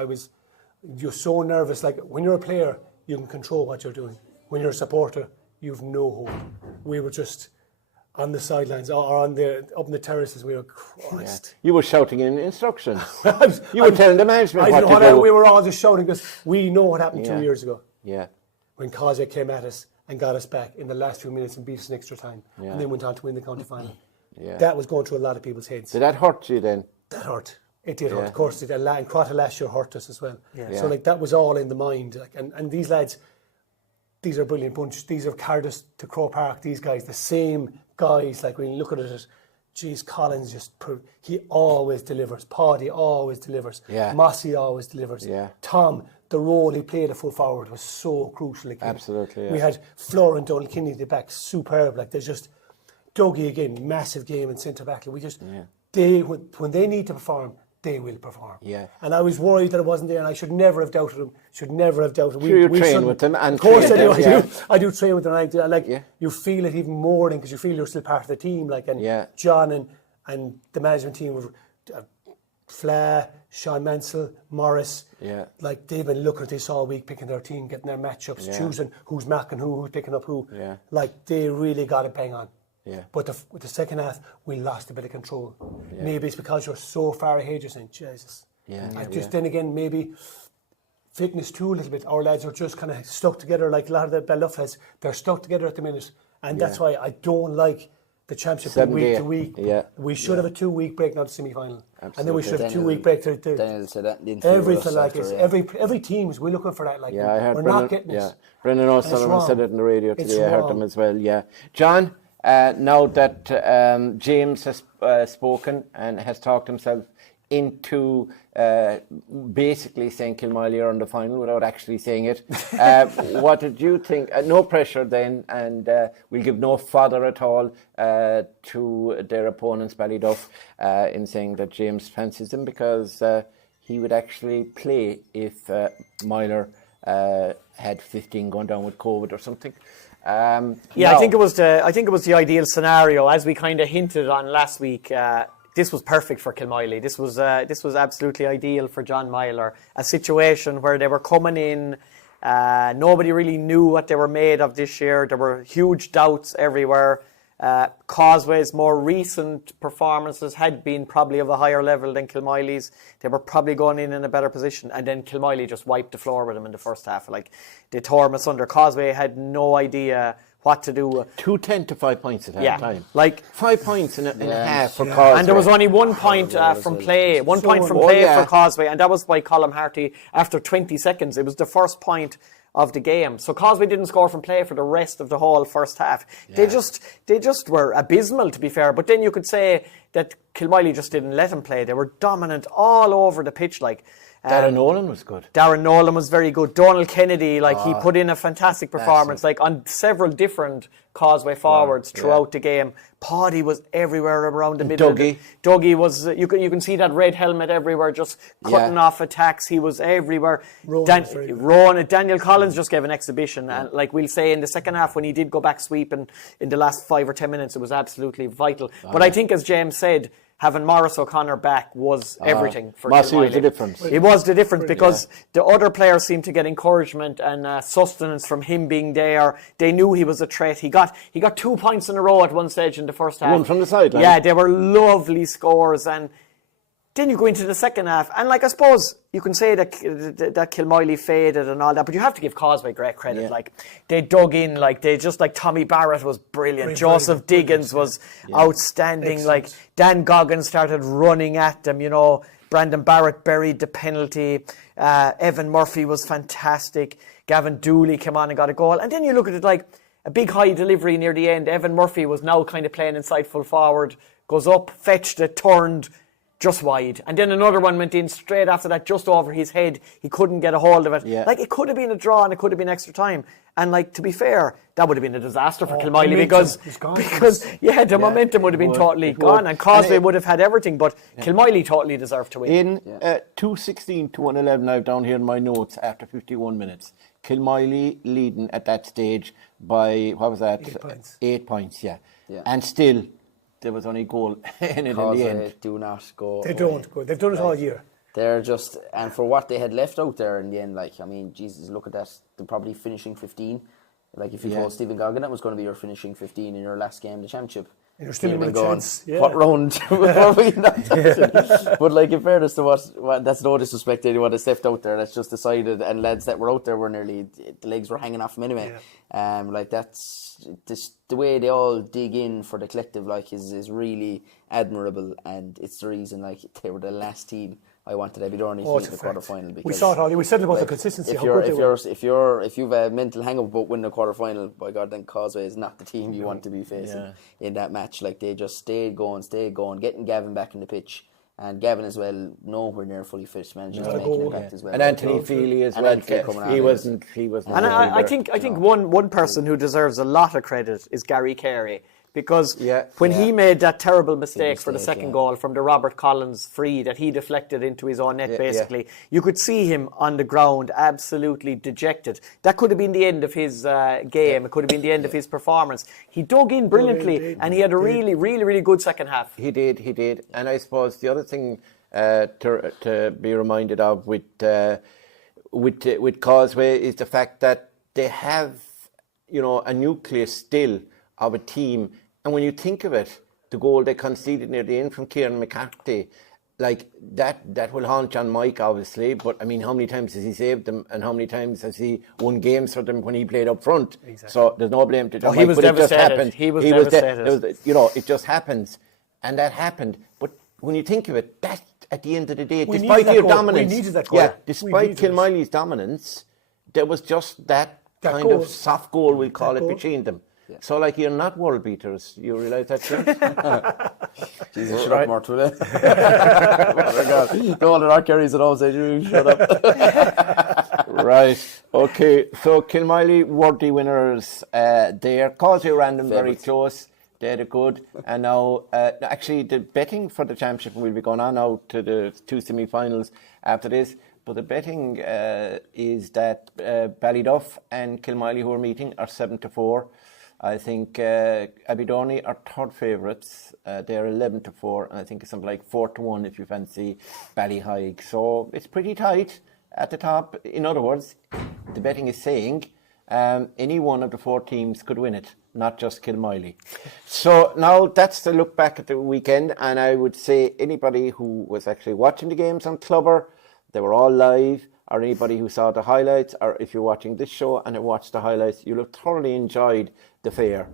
You're so nervous. Like when you're a player, you can control what you're doing. When you're a supporter, you've no hope. We were just on the sidelines or up in the terraces. We were Christ. You were shouting in instructions. You were telling the management what to do. We were all just shouting because we know what happened 2 years ago. Yeah. When Causeway came at us and got us back in the last few minutes and beat us in extra time, and then went on to win the county final. That was going through a lot of people's heads. Did that hurt you then? That hurt. It did hurt. Of course, it did. And Crotta last year hurt us as well. So that was all in the mind. And these lads, these are a brilliant bunch. These have carried us to Crow Park. These guys, the same guys. Like when you look at it, geez, Collins he always delivers. Paddy always delivers. Mossy always delivers. Tom, the role he played at full forward was so crucial again. Absolutely. We had Florent Donald Kinney at the back, superb. Like there's just Dougie again, massive game in centre back. We just when they need to perform, they will perform. And I was worried that it wasn't there, and I should never have doubted him. Sure, you train with them, and of course I do. I do train with them. You feel it even more because you feel you're still part of the team. John and the management team were Fla, Sean Mansell, Morris. Like they've been looking at this all week, picking their team, getting their matchups, choosing who's marking who's picking up who. Like they really got it bang on. But with the second half, we lost a bit of control. Maybe it's because you're so far ahead, you're saying, Jesus. Then again, maybe fitness too a little bit. Our lads are just kind of stuck together like a lot of the Ballyduff lads. They're stuck together at the minute. And that's why I don't like the championship from week to week. We should have a 2-week break, not a semi-final. And then we should have a 2-week break to Daniel said that. everything like this. Every team, we're looking for that. Like I heard we're Brendan, not getting it. Brendan O'Sullivan said it on the radio today. I heard them as well. John, now that James has spoken and has talked himself into basically saying Kilmowley are in the final without actually saying it, what did you think? No pressure then, and we'll give no fodder at all to their opponents, Ballyduff, in saying that James fancies them because he would actually play if Myler had 15 gone down with COVID or something. I think it was the ideal scenario, as we kind of hinted on last week. This was perfect for Kilmowley. This was absolutely ideal for John Myler. A situation where they were coming in, nobody really knew what they were made of this year. There were huge doubts everywhere. Causeway's more recent performances had been probably of a higher level than Kilmowley's. They were probably going in a better position, and then Kilmowley just wiped the floor with them in the first half. Like they tore them asunder. Causeway had no idea what to do. 2-10 to 5 points at half time. Like 5 points in a half for Causeway. And there was only 1 point from play. 1 point from play for Causeway, and that was by Colm Harty after 20 seconds. It was the first point of the game. So Causeway didn't score from play for the rest of the whole first half. They just were abysmal, to be fair. But then you could say that Kilmowley just didn't let them play. They were dominant all over the pitch, like. Darren Nolan was good. Darren Nolan was very good. Donald Kennedy, he put in a fantastic performance, on several different Causeway forwards throughout the game. Paddy was everywhere around the middle. Dougie was. You can see that red helmet everywhere, just cutting off attacks. He was everywhere. Daniel Collins just gave an exhibition, and we'll say in the second half when he did go back sweeping in the last 5 or 10 minutes, it was absolutely vital. But I think, as James said, having Maurice O'Connor back was everything for Kilmowley. Was the difference. It was the difference because the other players seemed to get encouragement and sustenance from him being there. They knew he was a threat. He got 2 points in a row at one stage in the first half. One from the sideline. Yeah, they were lovely scores. And then you go into the second half, and I suppose you can say that Kilmowley faded and all that, but you have to give Causeway great credit. They dug in, they just Tommy Barrett was brilliant. Joseph Diggins was outstanding. Dan Goggins started running at them. Brandon Barrett buried the penalty. Evan Murphy was fantastic. Gavin Dooley came on and got a goal. And then you look at it a big high delivery near the end. Evan Murphy was now kind of playing inside full forward, goes up, fetched it, turned just wide, and then another one went in straight after that, just over his head. He couldn't get a hold of it. It could have been a draw and it could have been extra time. And to be fair, that would have been a disaster for Kilmowley because the momentum would have been totally gone, and Causeway would have had everything. But Kilmowley totally deserved to win. In 2:16 to 1:11 now down here in my notes after 51 minutes. Kilmowley leading at that stage by, what was that? 8 points. 8 points, and still there was only a goal in it Causeway in the end. do not go. They don't go. They've done it all year. They're just, and for what they had left out there in the end, Jesus, look at that. They're probably finishing 15. If you told Stephen Goggin that was going to be your finishing 15 in your last game of the championship, and you're still in a chance. What round before we that? But in fairness to what that's no disrespect to anyone that's left out there. That's just decided, and lads that were out there were nearly, the legs were hanging off them anyway. That's just the way they all dig in for the collective is really admirable, and it's the reason they were the last team I wanted Abbeydorney to meet in the quarter final. Because we saw it all. We said about the consistency. If you've a mental hang up about winning a quarter final, by God, then Causeway is not the team you want to be facing in that match. They just stayed going, getting Gavin back in the pitch. And Gavin as well, nowhere near fully fit, managing to make an impact as well. And Anthony Feely as well. He wasn't. And I think one person who deserves a lot of credit is Gary Kerry. Because when he made that terrible mistake for the second goal from the Robert Collins free that he deflected into his own net, basically, you could see him on the ground absolutely dejected. That could have been the end of his game. It could have been the end of his performance. He dug in brilliantly, and he had a really, really, really good second half. He did. And I suppose the other thing to be reminded of with Causeway is the fact that they have, a nucleus still of a team. And when you think of it, the goal they conceded near the end from Kieran McCarthy, that will haunt John Mike, obviously. But how many times has he saved them, and how many times has he won games for them when he played up front? Exactly. So there's no blame to John Mike. He was devastated. He was devastated. It just happens, and that happened. But when you think of it, that at the end of the day, despite your dominance, we needed that goal. Despite Kilmowley's dominance, there was just that kind of soft goal, we'll call it, between them. Yeah. So, you're not world beaters. You realise that, James? Jesus, shut up, Mort, will you? Oh my God. No one in our Kerry's at home saying, you shut up. Right. Okay. So, Kilmowley, worthy winners there. Causeway ran them very close. They had a good. And now, actually, the betting for the championship will be going on now to the 2 semi-finals after this. But the betting is that Ballyduff and Kilmowley, who are meeting, are 7-4. I think Abbeydorney are third favourites. They're 11-4, and I think it's something like 4-1 if you fancy Ballyheigue. So it's pretty tight at the top. In other words, the betting is saying any one of the 4 teams could win it, not just Kilmowley. So now that's the look back at the weekend, and I would say anybody who was actually watching the games on Clubber, they were all live, or anybody who saw the highlights, or if you're watching this show and watched the highlights, you'll have thoroughly enjoyed the fair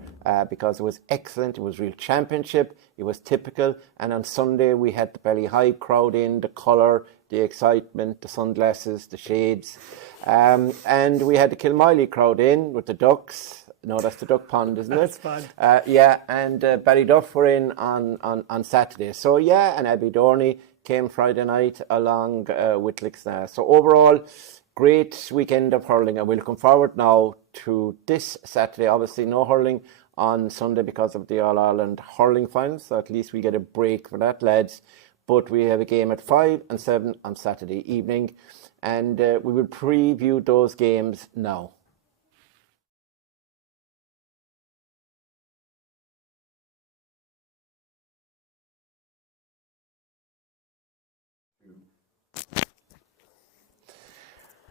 because it was excellent. It was real championship. It was typical. And on Sunday, we had the Ballyheigue crowd in, the colour, the excitement, the sunglasses, the shades. And we had the Kilmowley crowd in with the ducks. No, that's the duck pond, isn't it? That's fun. And Ballyduff were in on Saturday. So, and Abbeydorney came Friday night along with Lixnaw. So overall, great weekend of hurling, and we're looking forward now to this Saturday. Obviously, no hurling on Sunday because of the All-Ireland hurling finals, so at least we get a break for that, lads. But we have a game at 5 and 7 on Saturday evening, and we will preview those games now.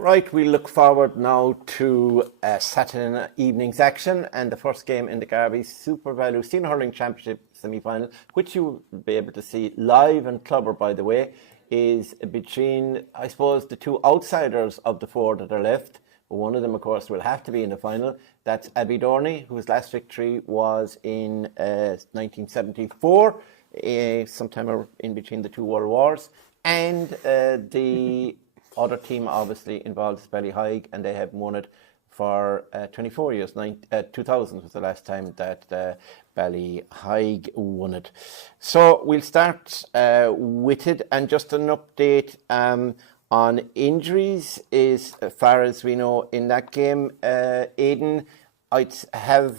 Right, we look forward now to Saturday evening's action, and the first game in the Garvey Super Value Senior Hurling Championship semi-final, which you'll be able to see live and Clubber, by the way, is between, I suppose, the two outsiders of the four that are left. One of them, of course, will have to be in the final. That's Abbeydorney, whose last victory was in 1974, sometime in between the two world wars, and the other team obviously involved is Ballyheigue, and they have won it for 24 years. 2000 was the last time that Ballyheigue won it. So we'll start with it, and just an update on injuries is, as far as we know, in that game. Aidan, I'd have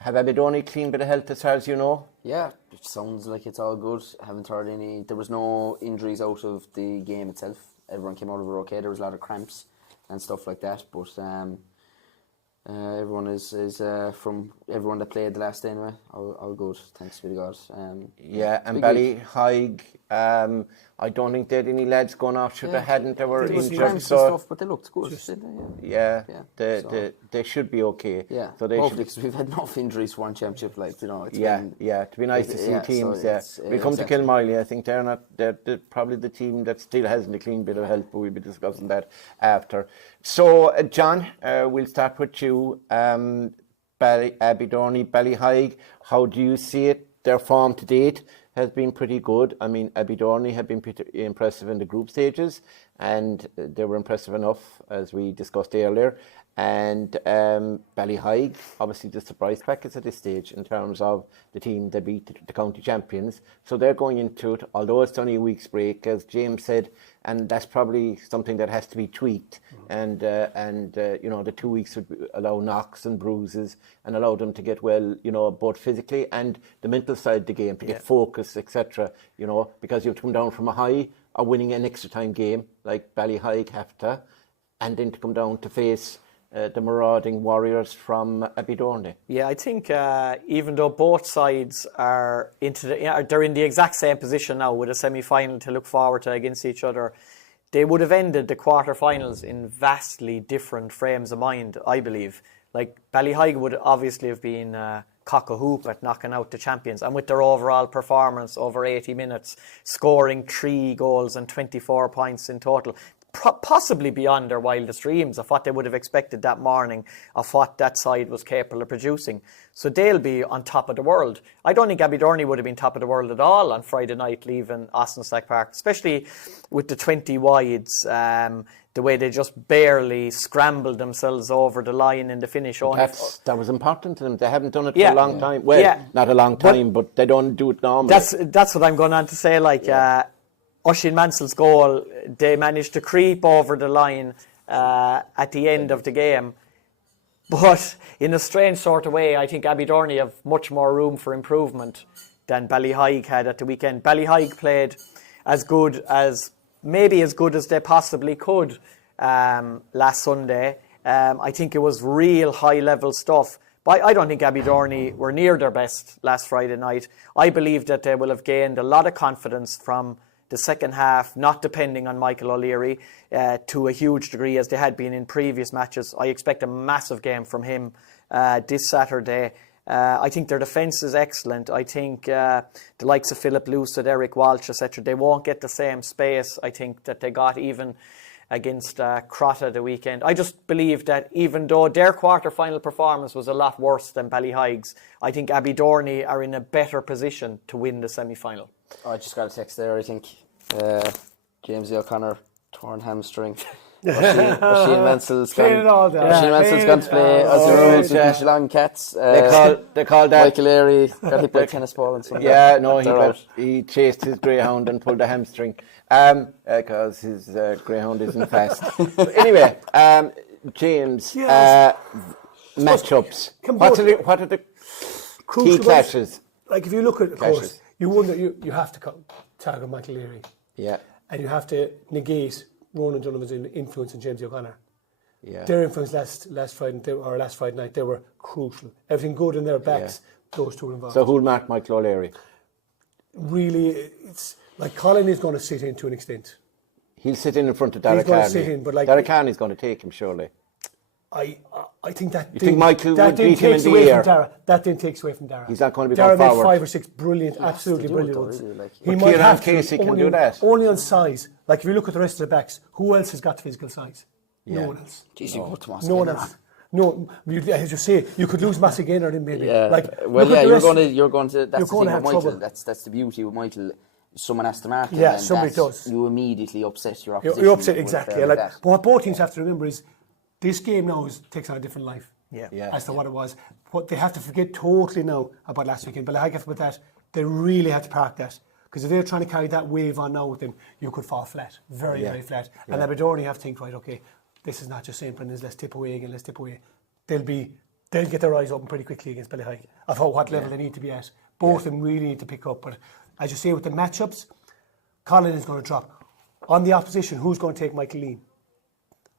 Abbeydorney clean bit of health as far as you know? Yeah, it sounds like it's all good. Haven't heard any. There was no injuries out of the game itself. Everyone came out of it okay. There was a lot of cramps and stuff like that, but everyone is from everyone that played the last day anyway, all good, thanks be to God. Yeah, and Ballyheigue, I don't think they had any lads going off. Should they hadn't, they were injured. Cramps and stuff, but they looked good. They should be okay. Yeah, so they hopefully, because we've had enough injuries for one championship, like, you know. It's been, to be nice to see teams. So we come to Kilmowley. I think they're probably the team that still hasn't a clean bit of health, but we'll be discussing that after. So, John, we'll start with you. Abbeydorney, Ballyheigue, how do you see it? Their form to date has been pretty good. I mean, Abbeydorney have been pretty impressive in the group stages, and they were impressive enough, as we discussed earlier. And Ballyheigue, obviously the surprise packets at this stage in terms of the team that beat the county champions. So they're going into it, although it's only a week's break, as James said, and that's probably something that has to be tweaked. And you know, the 2 weeks would allow knocks and bruises and allow them to get well, you know, both physically and the mental side of the game, to get focus, etc. You know, because you have to come down from a high or winning an extra time game like Ballyheigue have to, and then to come down to face the marauding warriors from Abbeydorney. Yeah, I think even though both sides are they're in the exact same position now with a semi-final to look forward to against each other, they would have ended the quarter-finals in vastly different frames of mind, I believe. Like, Ballyheigue would obviously have been cock-a-hoop at knocking out the champions, and with their overall performance over 80 minutes, scoring 3 goals and 24 points in total, possibly beyond their wildest dreams of what they would have expected that morning, of what that side was capable of producing. So they'll be on top of the world. I don't think Abbeydorney would have been top of the world at all on Friday night leaving Austin Stack Park, especially with the 20 wides, the way they just barely scrambled themselves over the line in the finish. That was important to them. They haven't done it for a long time. Well, not a long time, but they don't do it normally. That's what I'm going on to say. Like, Oisin Mansell's goal, they managed to creep over the line at the end of the game. But in a strange sort of way, I think Abbeydorney have much more room for improvement than Ballyheigue had at the weekend. Ballyheigue played as good as they possibly could last Sunday. I think it was real high-level stuff. But I don't think Abbeydorney were near their best last Friday night. I believe that they will have gained a lot of confidence from the second half, not depending on Michael O'Leary to a huge degree as they had been in previous matches. I expect a massive game from him this Saturday. I think their defence is excellent. I think the likes of Philip Lucid, Eric Walsh, etc., they won't get the same space, I think, that they got even against Crotta the weekend. I just believe that even though their quarter-final performance was a lot worse than Ballyheige's, I think Abbeydorney are in a better position to win the semi-final. I just got a text there, I think. James O'Connor, torn hamstring. Oisin Mansell's Playing it all down. Oisin Mansell's gone to play as the rules with the Geelong Cats. They call that. Michael Airy got hit by a tennis ball and something. Yeah, no, They're out. he chased his greyhound and pulled a hamstring because his greyhound isn't fast. But anyway, James, Yes. matchups. Come What on. are the key Crucial ones. clashes? Like if you look at, of Clashes. course, you wonder you have to target Michael Leary, Yeah, and you have to negate Ronan Donovan's influence and James O'Connor. yeah. Their influence last Friday night, they were crucial. Everything good in their backs, those two were involved. So who'll mark Michael O'Leary? Really, it's like Colin is going to sit in to an extent. He'll sit in front of Derek gonna Carney. sit in, but like- Derek Carney's going to take him, surely. I think that. You think Michael that would didn't beat him takes in the away air? from Dara. That didn't takes away from Dara. He's not going to be Dara going made forward. 5 or 6 brilliant, absolutely do it brilliant though, ones. really, like- He But might Kieran have to, Casey can only- do that. Only on size. Like if you look at the rest of the backs, who else has got physical size? Yeah. No one else. Jeez, you go to Moscow. No one else. No, as you say, you could lose Massey Gaynor then maybe. Yeah. Like, Well, look at yeah, the you're rest- going to. That's you're the going thing to with have Michael. trouble. That's the beauty with Michael. Someone has to mark him. Yeah, and somebody that's- does. You immediately upset your opposition. You're upset with exactly. like Like, that. but what both teams have to remember is this game now takes on a different life. Yeah. As to what it was. What they have to forget totally now about last weekend. But like with that, they really had to park that. Because if they're trying to carry that wave on now with them, you could fall flat. Very, very flat. And Abbeydorney have to think, right, okay, this is not just St. Brendan's, let's tip away again, let's tip away. They'll get their eyes open pretty quickly against Ballyheigue of what level they need to be at. Both of them really need to pick up. But as you say, with the matchups, Colin is going to drop. On the opposition, who's going to take Michael Lean?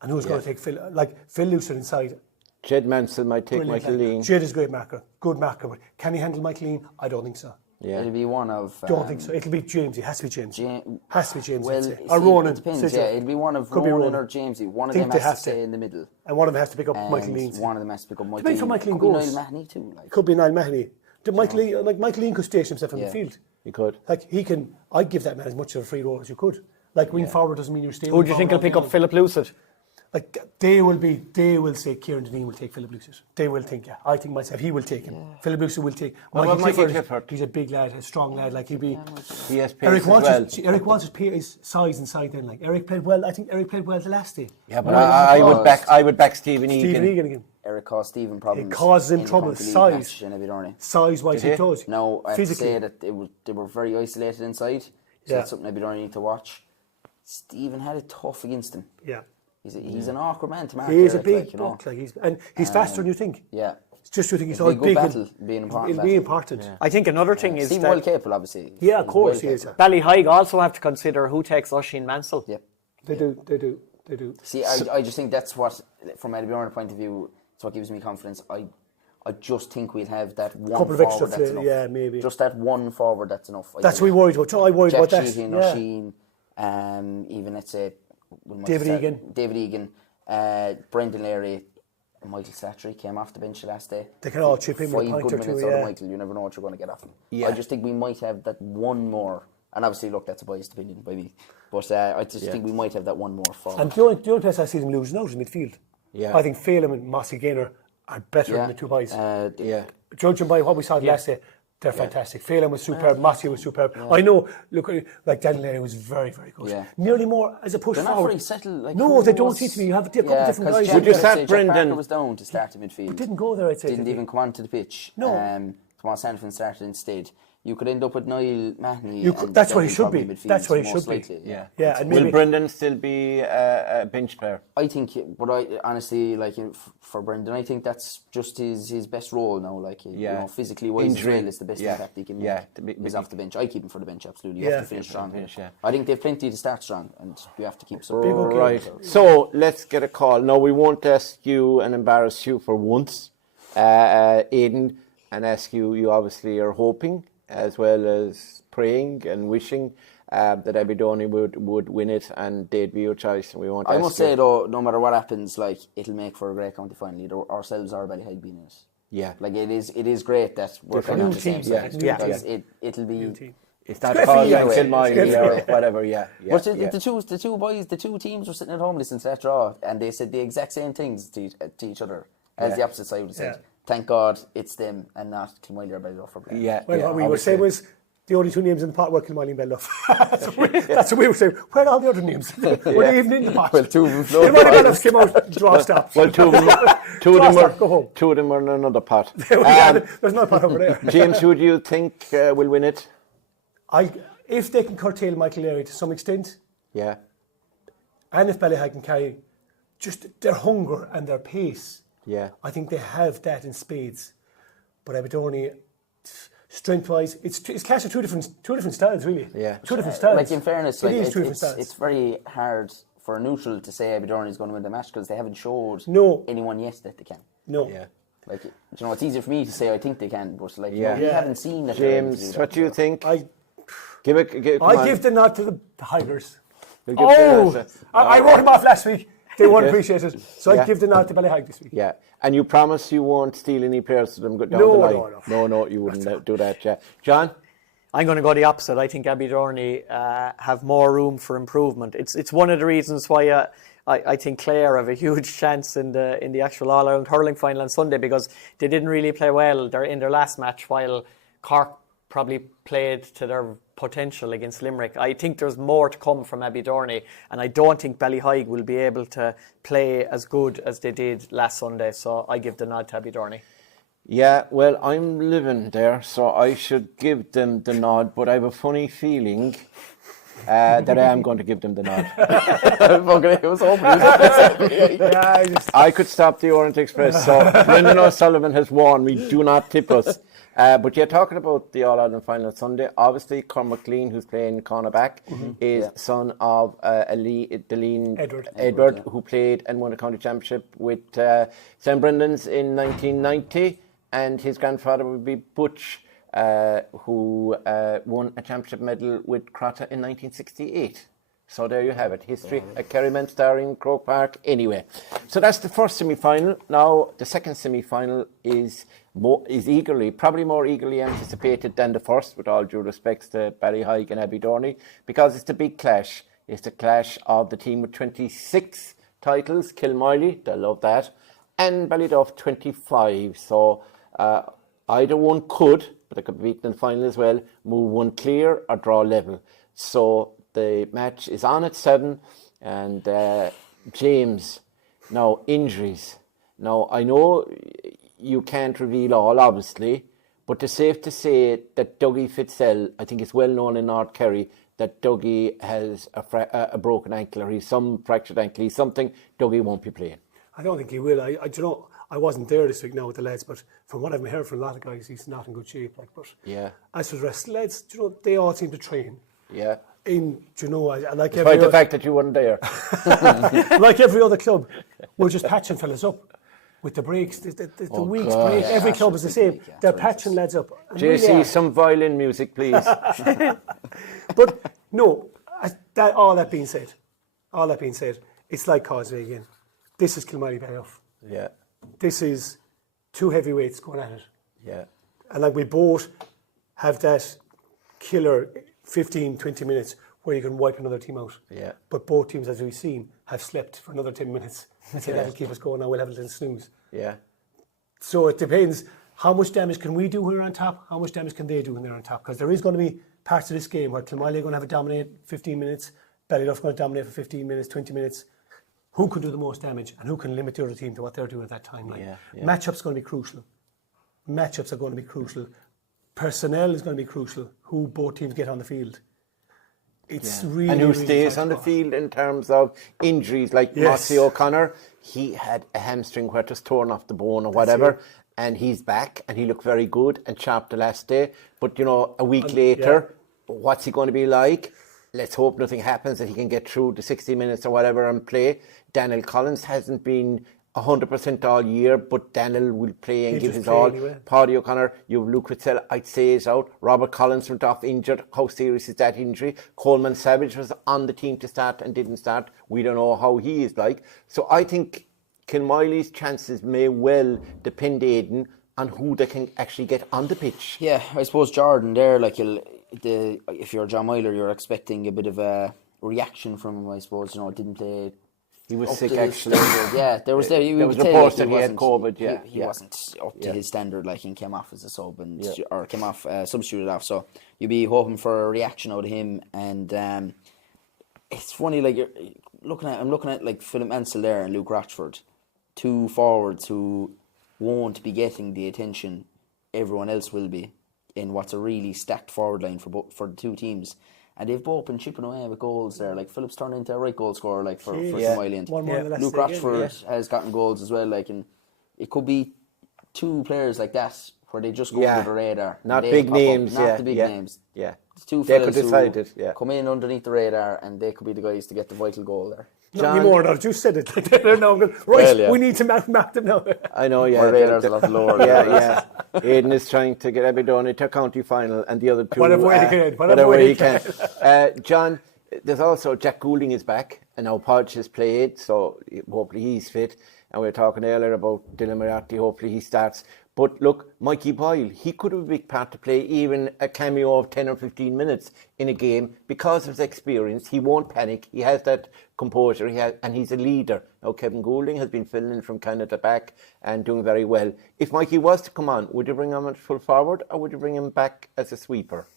And who's going to take Phil? Like Phil Lucid inside. Jed Mansell might take Brilliant Michael lad. Lean. Jed is a great marker, good marker. But can he handle Michael Lean? I don't think so. Yeah. It'll be one of. Don't think so. It'll be James. It has to be James. has to be James. Well, I'd say. see, Or Ronan. It depends. Says Yeah, it. it'll be one of Could be Ronan Ronan. or Jamesy. One of Think them they has to have to. stay in the middle. And one of them has to pick up And Michael Lean's. one of them has to pick up Michael Depends Lean. how Michael Lean Could be goes. Niall Mahoney too. Like. Could be Niall Mahoney. Michael Lean could station himself in Yeah. the field. He could. Like he can. I'd give that man as much of a free role as you could. Like wing forward doesn't mean you're staying. Who do you think will pick up Philip Lucid? Like they will say Kieran Deneen will take Philip Lucid. They will think, I think myself he will take him. Philip Lucid will take. What about Michael Clifford? He's a big lad, a strong lad. Like he'll be. He has pace Eric as wants well. Eric wants his size inside. Then like Eric played well. I think Eric played well the last day. Yeah, but I would back Stephen Egan. Stephen Egan again. Eric caused Stephen problems. It causes him in the trouble. county league Size. match in Abbeydorney. Size wise, he does. No, I have to physically. say that they were very isolated inside. So that's something Abbeydorney need to watch. Stephen had it tough against him. Yeah. He's an awkward man to mark. He is a Eric, big like, you know. buck. Like he's faster than you think. Yeah. It's just you think he's It'll all be a good big. battle, be an important It'll be battle. important. I think another thing is Stephen that well capable, obviously. Yeah, of He's course well he is. capable. Ballyheigue also have to consider who takes Oisin Mansell. Yep. They do. See, I just think that's what, from Abbeydorney point of view, it's what gives me confidence. I just think we'll have that one Couple of forward extra that's fla- enough. yeah, maybe. Just that one forward that's enough. That's what we worried about. I worried Jack about that. Sheehan, Yeah. Sheen, even let's say David Egan, Brendan Leary, and Michael Slattery came off the bench the last day. They can all chip in with a 5 point good or two, minutes out yeah. of Michael. You never know what you're going to get off him. Yeah. I just think we might have that one more. And obviously, look, that's a biased opinion by me. But I just think we might have that one more forward. And the only place I see them losing out is midfield. Yeah. I think Phelan and Mossy Gaynor are better than the two boys. Yeah. Judging by what we saw last day, they're fantastic. Phelan was superb, Mossy was superb. I know, look, like Daniel Leary was very, very good. Yeah. Nearly more as a push They're not forward. very settled. Like, No, who they don't was- seem to be. You have a couple of different guys. Would you Jack start Jack Brendan? Parker was down to start the midfield. Didn't go there, I'd say. Didn't even come onto the pitch. No. Thomas Sanford started instead. You could end up with Niall Mahoney. That's where he should be. That's where he should be. Likely, Yeah. Yeah, and Will maybe Brendan still be a bench player? I think, but I honestly, like, for Brendan, I think that's just his best role now. Like, you know, physically wise as well, is the best impact he can make. Yeah. He's off the bench. I keep him for the bench, absolutely. You Yeah. have to finish strong. Yeah. I think they've plenty to start strong, and you have to keep some. Big okay. Right. So let's get a call. No, we won't ask you and embarrass you for once, Aidan, and ask you. You obviously are hoping, as well as praying and wishing, that Abbeydorney would win it, and they'd be your choice. And we won't. I ask must you. say though, no matter what happens, like, it'll make for a great county final. Either ourselves or Ballyheigue being in it. Yeah. Like, it is great that we're kind of on the same side. Yeah. Because it'll be. It's not great for called you, like anyway. Kilmowley It's great or for whatever. Yeah. But the two teams were sitting at home listening to that draw, and they said the exact same things to each other as the opposite side would have said. Yeah. Thank God it's them and not Kilmowley or Ballyduff. Yeah. Well, yeah, what we were obviously. saying was the only two names in the pot were Kilmowley and Ballyduff. That's what we were saying. Where are all the other names? Were they even in the pot? Well, two of them Kilmowley and Ballyduff came out, draw stop. Well, two of them Go home. two of them are in another pot. There's no pot over there. James, who do you think will win it? If they can curtail Michael Leahy to some extent, Yeah. and if Ballyheigue can carry just their hunger and their pace, Yeah. I think they have that in spades. But Abbeydorney, strength-wise, it's clash of two different styles, really. Yeah. Two different styles. Like, in fairness, like, it is two different styles. it's very hard for a neutral to say Abbeydorney is going to win the match because they haven't showed anyone yet that they can. No. Yeah. Like, you know, it's easier for me to say I think they can, but like, Yeah. we haven't seen that. they're able to James, do what that, do you so. think? I Give give the nod to the Higers. We'll give the nod to- I wrote them off last week. They won't Yes. appreciate it. So Yeah. I give the nod to Ballyheigue this week. Yeah, and you promise you won't steal any players to them go down No, the line. no. You wouldn't do that. Yeah, John. I'm going to go the opposite. I think Abbeydorney have more room for improvement. It's one of the reasons why I think Clare have a huge chance in the actual All-Ireland hurling final on Sunday, because they didn't really play well in their last match, while Cork probably played to their potential against Limerick. I think there's more to come from Abbeydorney, and I don't think Ballyheigue will be able to play as good as they did last Sunday. So I give the nod to Abbeydorney. Yeah, well, I'm living there, so I should give them the nod, but I have a funny feeling that I am going to give them the nod. I could stop the Orient Express, so Brendan O'Sullivan has warned me, do not tip us. But you're talking about the All-Ireland final Sunday. Obviously, Cormac Lean, who's playing cornerback, is son of Edward, who played and won a county championship with St. Brendan's in 1990, and his grandfather would be Butch, who won a championship medal with Crotta in 1968. So there you have it. History at Kerry starring Croke Park. Anyway, so that's the first semi-final. Now the second semi-final is probably more eagerly anticipated than the first, with all due respects to Ballyheigue and Abbeydorney, because it's the big clash. It's the clash of the team with 26 titles, Kilmowley, they love that, and Ballyduff 25. So either one could, but they could be beaten in the final as well, move one clear or draw level. So the match is on at 7, and James, now injuries. Now I know you can't reveal all, obviously, but it's safe to say that Dougie Fitzell, I think it's well known in North Kerry that Dougie has a broken ankle, or he's some fractured ankle, he's something. Dougie won't be playing. I don't think he will. I wasn't there this week now with the lads, but from what I've heard from a lot of guys, he's not in good shape. But as for the rest of the lads, they all seem to train. Yeah. Like despite the fact that you weren't there. Like every other club, we're just patching fellas up with the breaks. The week's break, every club is the same. They're patching lads up. JC, some violin music, please. But no, all that being said, it's like Causeway again. This is Kilmowley Ballyduff. Yeah. This is two heavyweights going at it. Yeah. And like we both have that killer 15, 20 minutes where you can wipe another team out. Yeah. But both teams, as we've seen, have slept for another 10 minutes. So that'll keep us going. Now we'll have a little snooze. Yeah. So it depends how much damage can we do when we're on top, how much damage can they do when they're on top. Because there is going to be parts of this game where Kilmowley are going to have a dominate 15 minutes, Ballyduff going to dominate for 15 minutes, 20 minutes. Who can do the most damage and who can limit the other team to what they're doing at that time? Matchups going to be crucial. Matchups are going to be crucial. Personnel is going to be crucial. Who both teams get on the field. It's really, and who really stays on the field in terms of injuries, like Mossy O'Connor. He had a hamstring where it was torn off the bone or whatever, and he's back and he looked very good and sharp the last day. But a week later, what's he going to be like? Let's hope nothing happens, that he can get through the 60 minutes or whatever and play. Daniel Collins hasn't been 100% all year, but Daniel will play and give his all. Anyway. Paddy O'Connor, you have Luke Whitzel, I'd say, is out. Robert Collins went off injured. How serious is that injury? Coleman Savage was on the team to start and didn't start. We don't know how he is like. So I think Kilmowley's chances may well depend, Aidan, on who they can actually get on the pitch. Yeah, I suppose Jordan there, if you're John Myler, you're expecting a bit of a reaction from him, I suppose. Didn't play He was up sick to his actually. standard. Yeah, there was There was reports that he had COVID. Yeah, he wasn't up to his standard. Like, he came off as a sub or came off substituted off. So you'd be hoping for a reaction out of him. And it's funny, like I'm looking at like Philip Ansell there and Luke Rochford, two forwards who won't be getting the attention everyone else will be in what's a really stacked forward line for the two teams. And they've both been chipping away with goals there. Like, Phillips turned into a right goal scorer, like, for Kilmowley. One more in the last Luke game, Rochford has gotten goals as well. Like, and it could be two players like that where they just go under the radar. Not big names. Not the big names. Yeah. It's two They fellas could decide it, who come in underneath the radar, and they could be the guys to get the vital goal there. Not anymore, no. You said it. They're now going, right, we need to map them now. I know, yeah. Our radar's a lot lower. Yeah. Aidan is trying to get Abbeydorney to county final, and the other two... Whatever way he can. John, there's also Jack Goulding is back, and now Podge has played, so hopefully he's fit. And we were talking earlier about Dylan Moriarty, hopefully he starts. But look, Mikey Boyle, he could have a big part to play, even a cameo of 10 or 15 minutes in a game because of his experience. He won't panic. He has that composure, and he's a leader. Now, Kevin Goulding has been filling in from kind of the back and doing very well. If Mikey was to come on, would you bring him at full forward, or would you bring him back as a sweeper?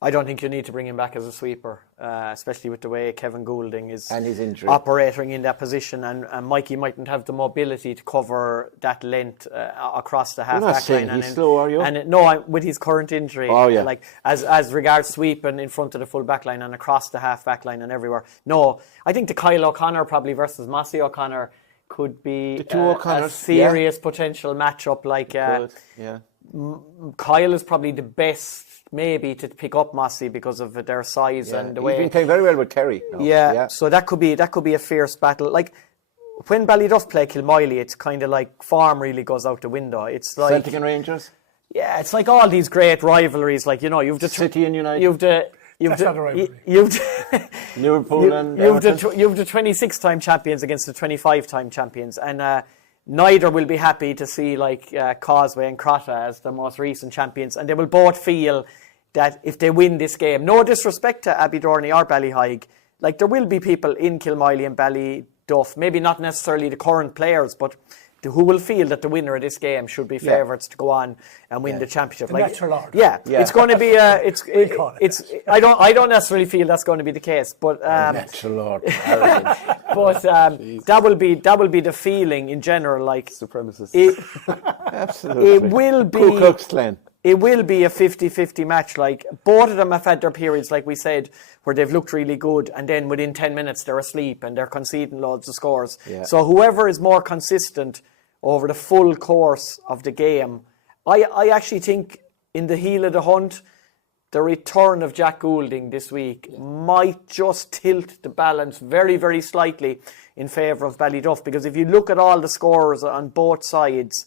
I don't think you need to bring him back as a sweeper, especially with the way Kevin Goulding is and his injury operating in that position, and Mikey mightn't have the mobility to cover that length across the half back line. He's slow, are you? No, with his current injury, like as regards sweeping in front of the full back line and across the half back line and everywhere. No, I think the Kyle O'Connor probably versus Mossy O'Connor could be a serious potential matchup. Like Kyle is probably the best, maybe, to pick up Mossy because of their size and the way he's been playing very well with Kerry. So that could be a fierce battle. Like when Ballyduff play Kilmowley, it's kind of like form really goes out the window. It's like Celtic and Rangers. Yeah, it's like all these great rivalries. Like, you know, you've the City and United. That's not a rivalry. Liverpool and you've the 26-time champions against the 25-time champions, and neither will be happy to see like Causeway and Crotta as the most recent champions, and they will both feel that if they win this game, no disrespect to Abbeydorney or Ballyheigue, like there will be people in Kilmowley and Ballyduff, maybe not necessarily the current players, but who will feel that the winner of this game should be favourites to go on and win the championship. The natural order. It's going to be I don't necessarily feel that's going to be the case, but natural order. But that will be the feeling in general, like supremacists. Absolutely. It will be Ku Klux Klan. It will be a 50-50 match. Like, both of them have had their periods, like we said, where they've looked really good, and then within 10 minutes they're asleep and they're conceding loads of scores. So whoever is more consistent over the full course of the game, I actually think in the heel of the hunt, the return of Jack Goulding this week might just tilt the balance very, very slightly in favour of Ballyduff, because if you look at all the scores on both sides,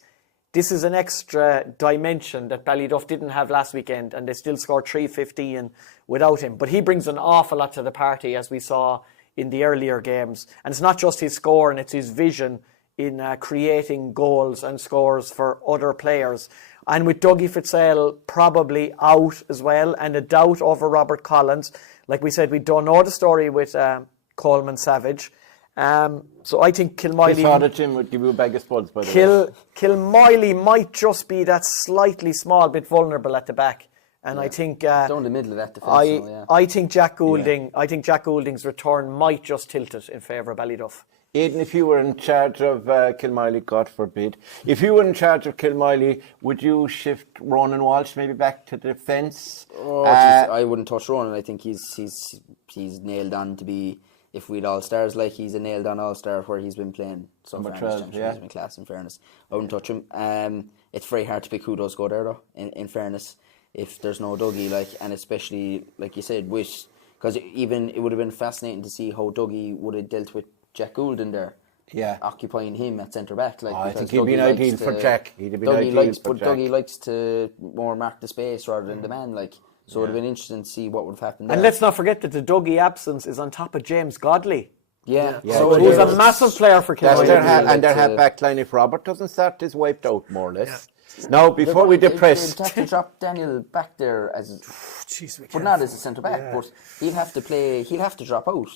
this is an extra dimension that Ballyduff didn't have last weekend, and they still scored 315 without him. But he brings an awful lot to the party, as we saw in the earlier games. And it's not just his score, and it's his vision in creating goals and scores for other players. And with Dougie Fitzgerald probably out as well, and a doubt over Robert Collins. Like we said, we don't know the story with Coleman Savage. So I think Kilmowley... His father Jim would give you a bag of spuds, by the way. Kilmowley might just be that slightly small bit vulnerable at the back. And I think... down the middle of that defence. I think Jack Goulding... I think Jack Goulding's return might just tilt it in favour of Ballyduff. Aidan, if you were in charge of Kilmowley, God forbid, if you were in charge of Kilmowley, would you shift Ronan Walsh maybe back to defence? I wouldn't touch Ronan. I think he's nailed on to be... If we'd all-stars, like, he's a nailed-on all-star where he's been playing. Number 12, he's been class, in fairness. I wouldn't touch him. It's very hard to pick who does go there, though, in fairness, if there's no Dougie, like, and especially, like you said, because even it would have been fascinating to see how Dougie would have dealt with Jack Goulding there. Occupying him at centre-back. Like, I think he'd be ideal for Jack. Dougie likes to more mark the space rather than the man, like... So it would have been interesting to see what would have happened there. And let's not forget that the Dougie absence is on top of James Godley. So who's a massive player for Kilmowley. And their half-back line, if Robert doesn't start, is wiped out, more or less. Now, before we depress, They'd have to drop Daniel back there but not as a centre back. But he'll have to play. He'll have to drop out.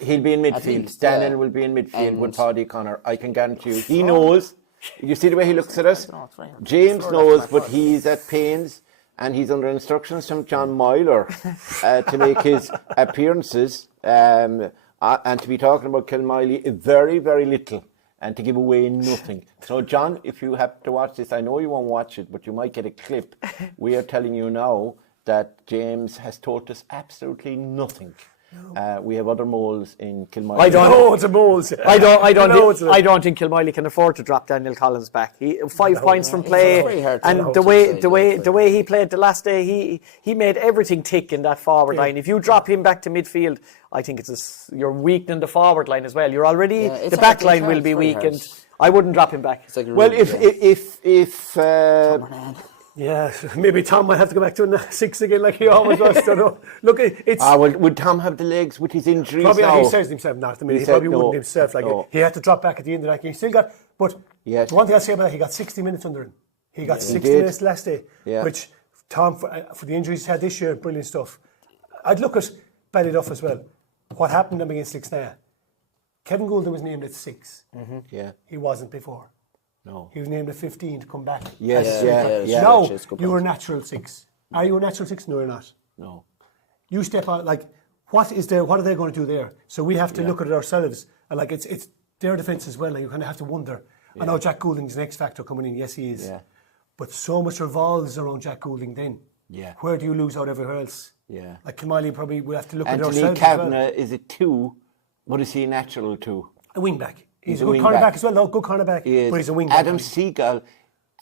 he'll be in midfield. least, Daniel will be in midfield And- with Paddy Connor. I can guarantee you. He knows. You see the way he looks at us? No, it's fine. James Throw that knows, back but first. he's at pains and he's under instructions from John Myler to make his appearances and to be talking about Kilmowley very, very little and to give away nothing. So, John, if you have to watch this, I know you won't watch it, but you might get a clip. We are telling you now that James has told us absolutely nothing. We have other moles in Kilmowley. I don't No, it's a moles. I No, it's a- don't think Kilmowley can afford to drop Daniel Collins back. 5 points from It's play, very hard to and know the to way say, the way he played the last day, he made everything tick in that forward line. If you drop him back to midfield, I think you're weakening the forward line as well. You're already it's the hard, back line it's will hard, be it's very weakened. hard. I wouldn't drop him back. It's like a Well, really if Yeah, maybe Tom might have to go back to a 6 again like he always was. Don't know. Look, it's would Tom have the legs with his injuries probably now? he says himself not to me. He said probably no. wouldn't himself. Like No. he had to drop back at the end of that game. He still got, but Yes. the one thing I say about that, he got 60 minutes under him. He got 60 did. minutes last day, Yeah. which Tom for the injuries he's had this year, brilliant stuff. I'd look at Ballyduff as well. What happened to him against Lixnaw? Kevin Goulden was named at 6. Yeah, He wasn't before. no. He was named at 15 to come back. Yes, Yeah, yeah. Now Which is good you're a point. natural 6. Are you a natural 6? No, you're not. No. You step out, like, what is there? What are they going to do there? So we have to look at it ourselves. And like, it's their defence as well. Like, you kind of have to wonder. I know Jack Goulding's an X factor coming in. Yes, he is. Yeah. But so much revolves around Jack Goulding then. Yeah. Where do you lose out everywhere else? Yeah. Like Kilmowley, probably we have to look at Anthony ourselves as well. Kavanagh is a 2. What is he a natural 2? A wing back. He's a a good wing cornerback back. as well. No, good cornerback. He is. But he's a wing back. Adam Seagal.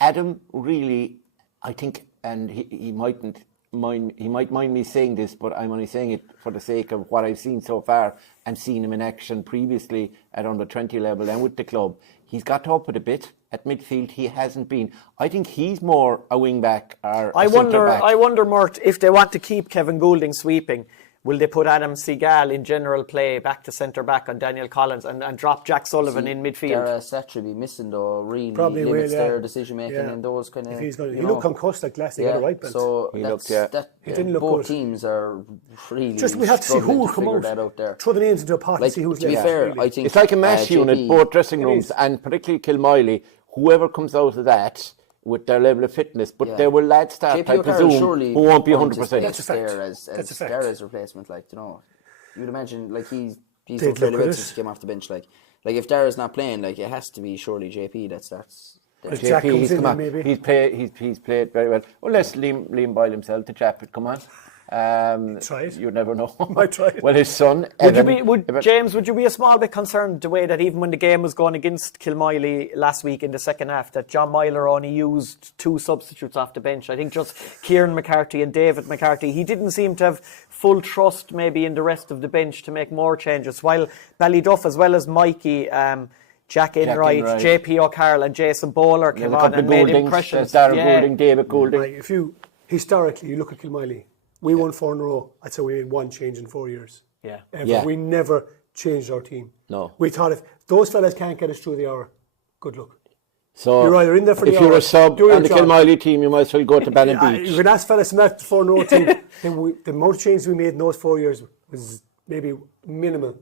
Adam really, I think, and he mightn't mind. He might mind me saying this, but I'm only saying it for the sake of what I've seen so far and seen him in action previously at under 20 level and with the club. He's got to up it a bit at midfield. He hasn't been. I think he's more a wing back or a centre back. I wonder, Mort, if they want to keep Kevin Goulding sweeping, will they put Adam Seagal in general play back to centre back on Daniel Collins and drop Jack Sullivan in midfield? Dara Satcher be missing though, really Probably limits will, yeah. their decision making Yeah. in those kind of. If he's going, you he know. looked concussed like last year. He got a right belt. So He that's, looked, yeah. He didn't look both good. teams are really Just we have to see who struggling will to come figure out. that out there. Throw the names into a pot Like, and see who's to be left. fair, really. I think It's like a mass unit, JP both dressing rooms, is. and particularly Kilmowley, whoever comes out of that with their level of fitness. But Yeah. there will lads start, JP I O'Carroll presume, surely who won't be wants his 100%. place That's a fact. there as That's a fact. Dara's replacement, like, you know. You'd imagine, like, he's They'd done fairly look well at since it. he came off the bench. Like if Dara's not playing, like, it has to be surely JP that starts. there. If Jack comes he's in come then on. maybe. He's played very well. Unless Liam Boyle himself, the chap, would come on. Try it. You never know. Might try it. Well, his son, James, would you be a small bit concerned the way that even when the game was going against Kilmowley last week in the second half, that John Myler only used 2 substitutes off the bench? I think just Kieran McCarthy and David McCarthy. He didn't seem to have full trust maybe in the rest of the bench to make more changes, while Ballyduff, as well as Mikey, Jack Enright, Enright. JP O'Carroll and Jason Bowler came on and made impressions. Darren Goulding, David Goulding. Like, if you historically you look at Kilmowley, we won 4 in a row. I'd say we made 1 change in 4 years. Yeah. Ever. Yeah. We never changed our team. No. We thought if those fellas can't get us through the hour, good luck. So You're either in there for the if you're hour, a sub do your on the job. Kilmowley team, you might as well go to Bannon You Beach. can ask fellas from that 4 in a row team. Then the amount of changes we made in those 4 years was maybe minimal,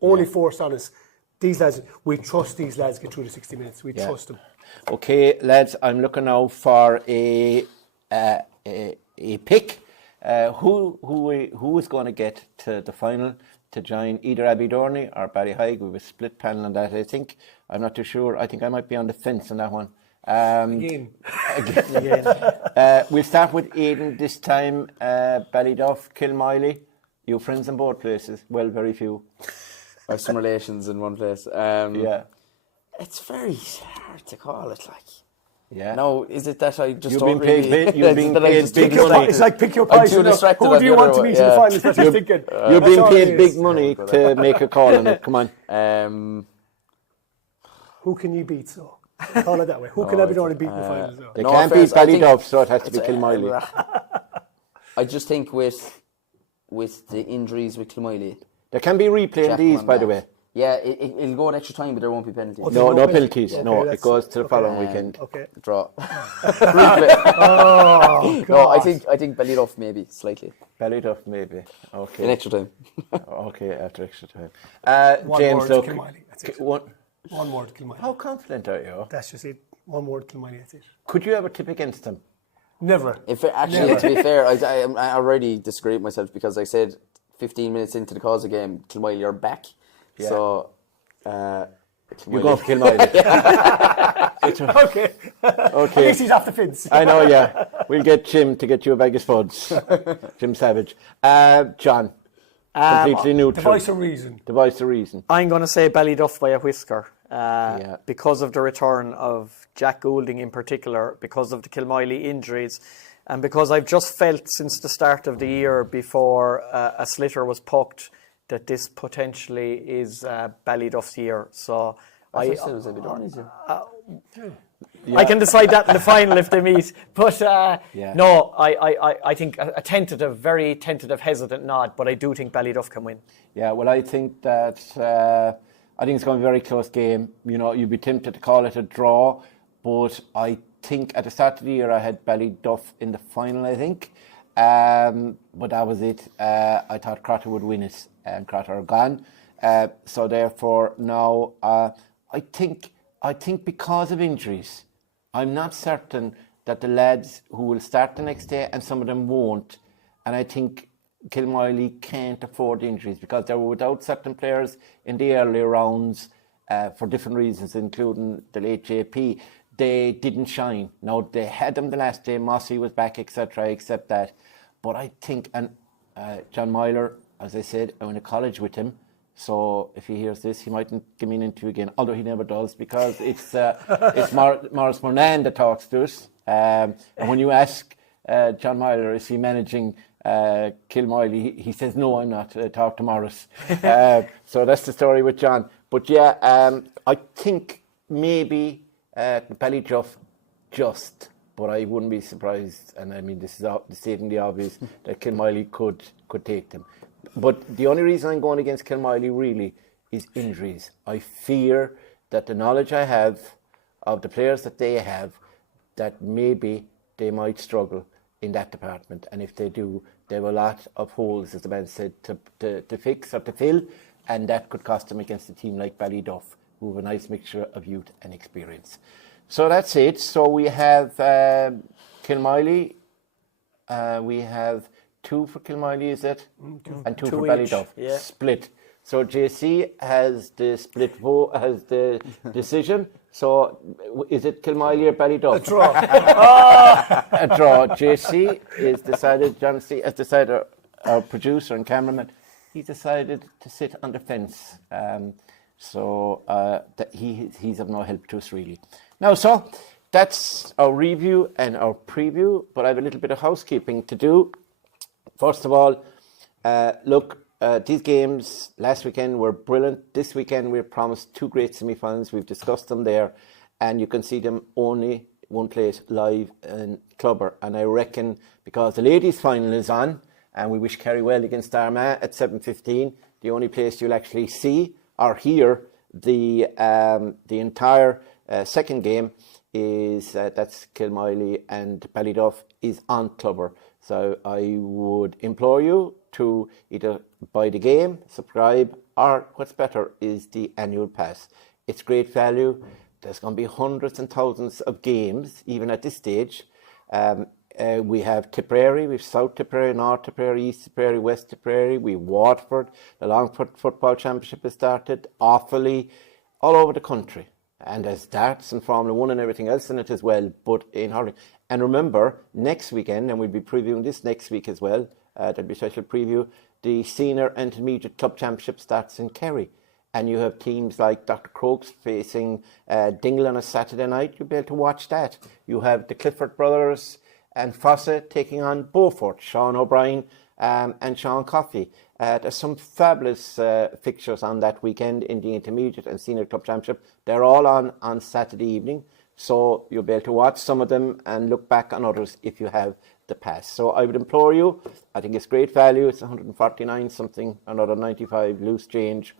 only forced on us. These lads, we trust these lads get through the 60 minutes. We trust them. Okay, lads, I'm looking now for a pick. Who is going to get to the final to join either Abbeydorney or Ballyheigue? We have a split panel on that, I think. I'm not too sure. I think I might be on the fence on that one. Again. We'll start with Aidan this time. Ballyduff, Kilmowley. You friends in both places? Well, very few. I have some relations in one place. Yeah. It's very hard to call it, like. Yeah. No, is it that I just You've don't been paid really... big- you've been that I paid just big don't money. It's like pick your I'm price. too distracted Who on do you the want other to way, meet in the yeah. final? That's what you're thinking. You're That's being all paid it big is. money to make a call on it. Come on. Who can you beat, so? Call it that way. Who can Abbeydorney beat in the final? So? They No can't beat offense, I think- Ballyduff, so it has to be Kilmowley. I just think with the injuries with Kilmowley, There can be replay in Jack these, won by the that. way. Yeah, it'll go at extra time, but there won't be penalties. No penalties. Okay, No, that's- it goes to the following weekend. Okay. Draw. Replay. Oh, No, I God. think Ballyduff maybe slightly Ballyduff maybe. in Okay. extra time. Okay, after extra time. One James, word, look. Kilmowley. That's it. One, One word, Kilmowley. how confident are you? That's just it. One word, Kilmowley. That's it. Could you ever tip against them? Never. Actually, to be fair, I already disagree with myself because I said 15 minutes into the Causeway game, Kilmowley are back. Yeah. So, You go for Kilmowley. Okay. At Okay. least he's off the fence. I know, yeah. We'll get Jim to get you a bag of spuds. Jim Savage. John, completely The neutral. voice of reason. The voice of reason. I'm going to say Ballyduff by a whisker. Yeah. Because of the return of Jack Goulding in particular, because of the Kilmowley injuries, and because I've just felt since the start of the year before a slitter was pucked that this potentially is Ballyduff's year. So I said it was Abbeydorney's year. I can decide that in the final if they meet. But Yeah. no, I think a tentative, very tentative, hesitant nod, but I do think Ballyduff can win. Yeah, well, I think that I think it's going to be a very close game. You know, you'd be tempted to call it a draw, but I think at the start of the year I had Ballyduff in the final, I think. But that was it. I thought Crotta would win it, and Crotta are gone. So therefore now I think because of injuries, I'm not certain that the lads who will start the next day and some of them won't. And I think Kilmowley can't afford injuries because they were without certain players in the early rounds for different reasons, including the late JP. They didn't shine. Now, they had them the last day. Mossy was back, etc., except that. But I think, and John Myler, as I said, I went to college with him. So if he hears this, he mightn't give me an interview again, although he never does, because it's Maurice Mournan that talks to us. And when you ask John Myler, is he managing Kilmowley, he says, no, I'm not. Talk to Maurice. So that's the story with John. But yeah, I think maybe Ballyduff just, but I wouldn't be surprised, and I mean this is stating the obvious, that Kilmowley could take them. But the only reason I'm going against Kilmowley really is injuries. I fear that the knowledge I have of the players that they have, that maybe they might struggle in that department, and if they do, they have a lot of holes, as the man said, to fix or to fill, and that could cost them against a team like Ballyduff, who have a nice mixture of youth and experience. So that's it. So we have Kilmowley. We have 2 for Kilmowley, is it? And 2 for each, Ballyduff. yeah. Split. So JC has the split vote, has the decision. So is it Kilmowley or Ballyduff? A draw. A draw. JC is decided, John C has decided, our producer and cameraman, he's decided to sit on the fence. So that he's of no help to us really. Now, so that's our review and our preview, but I have a little bit of housekeeping to do. First of all, look, these games last weekend were brilliant. This weekend we're promised 2 great semi-finals. We've discussed them there, and you can see them only one place live in Clubber. And I reckon because the ladies' final is on, and we wish Kerry well against Armagh at 7:15, the only place you'll actually see or hear the entire second game is that's Kilmowley and Ballyduff is on Clubber. So I would implore you to either buy the game, subscribe, or what's better is the annual pass. It's great value. There's going to be hundreds and thousands of games, even at this stage. We have Tipperary, we have South Tipperary, North Tipperary, East Tipperary, West Tipperary, we have Waterford, the Longford Football Championship has started, Offaly, all over the country. And there's darts and Formula 1 and everything else in it as well, but in Hurling. And remember, next weekend, and we'll be previewing this next week as well, there'll be a special preview, the Senior Intermediate Club Championship starts in Kerry. And you have teams like Dr. Crokes facing Dingle on a Saturday night. You'll be able to watch that. You have the Clifford brothers and Fossa taking on Beaufort, Sean O'Brien and Sean Coffey. There's some fabulous fixtures on that weekend in the Intermediate and Senior Club Championship. They're all on Saturday evening, so you'll be able to watch some of them and look back on others if you have the pass. So I would implore you, I think it's great value. It's 149 something, another 95 loose change.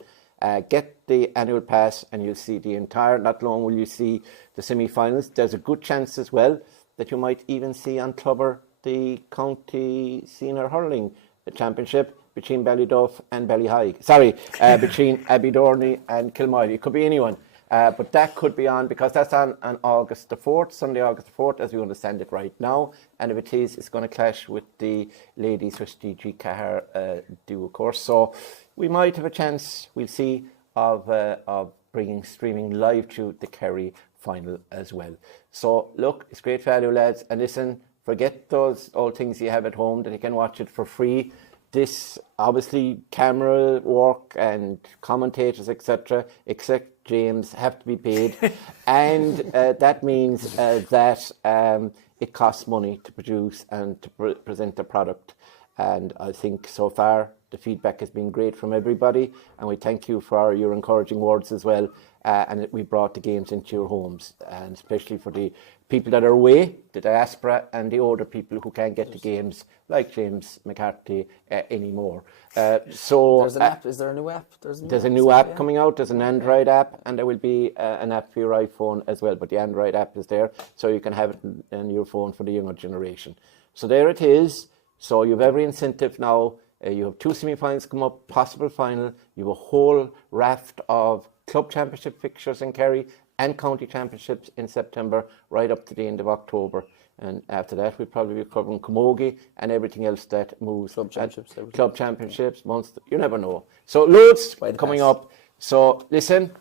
Get the annual pass and you'll see the entire, not long will you see the semi-finals. There's a good chance as well that you might even see on Clubber the county senior hurling championship between Ballyduff and Ballyheigue. Sorry, between Abbeydorney and Kilmowley. It could be anyone. But that could be on, because that's on August the 4th, Sunday, August the 4th, as we understand it right now. And if it is, it's going to clash with the ladies, which DG Cahar do, of course. So we might have a chance, we'll see, of bringing streaming live to the Kerry final as well. So look, it's great value, lads. And listen, forget those old things you have at home that you can watch it for free. This, obviously, camera work and commentators, etc., except James, have to be paid. And that means that it costs money to produce and to present the product. And I think so far the feedback has been great from everybody. And we thank you for your encouraging words as well. And we brought the games into your homes, and especially for the people that are away, the diaspora, and the older people who can't get to games, like James McCarthy, anymore. So there's an app. Is there a new app? There's a new app coming out. There's an Android app, and there will be an app for your iPhone as well. But the Android app is there, so you can have it on your phone for the younger generation. So there it is. So you have every incentive now. You have 2 semi-finals come up, possible final. You have a whole raft of club championship fixtures in Kerry and county championships in September, right up to the end of October. And after that, we'll probably be covering Camogie and everything else that moves. Club championships, Munster, you never know. So loads coming up. So listen,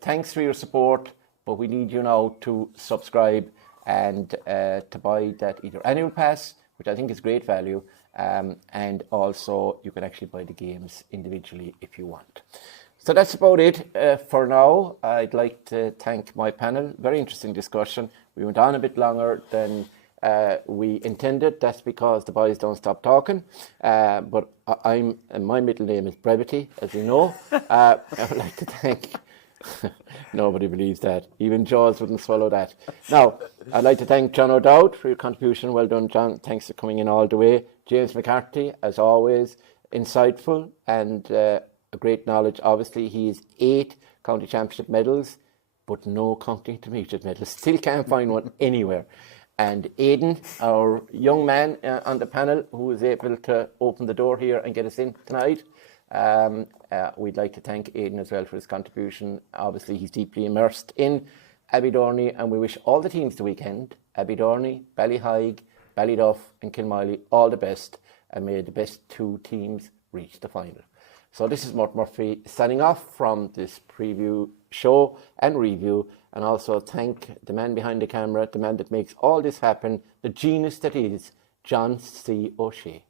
thanks for your support, but we need you now to subscribe and to buy that either annual pass, which I think is great value, and also you can actually buy the games individually if you want. So that's about it for now. I'd like to thank my panel. Very interesting discussion. We went on a bit longer than we intended. That's because the boys don't stop talking. But my middle name is Brevity, as you know. I would like to thank... Nobody believes that. Even Jaws wouldn't swallow that. Now, I'd like to thank John O'Dowd for your contribution. Well done, John. Thanks for coming in all the way. James McCarthy, as always, insightful and... a great knowledge. Obviously, he has 8 county championship medals, but no county intermediate medals. Still can't find one anywhere. And Aidan, our young man on the panel, who was able to open the door here and get us in tonight, we'd like to thank Aidan as well for his contribution. Obviously, he's deeply immersed in Abbeydorney, and we wish all the teams the weekend, Abbeydorney, Ballyheigue, Ballyduff and Kilmowley, all the best, and may the best 2 teams reach the final. So this is Mort Murphy signing off from this preview show and review, and also thank the man behind the camera, the man that makes all this happen, the genius that is John C. O'Shea.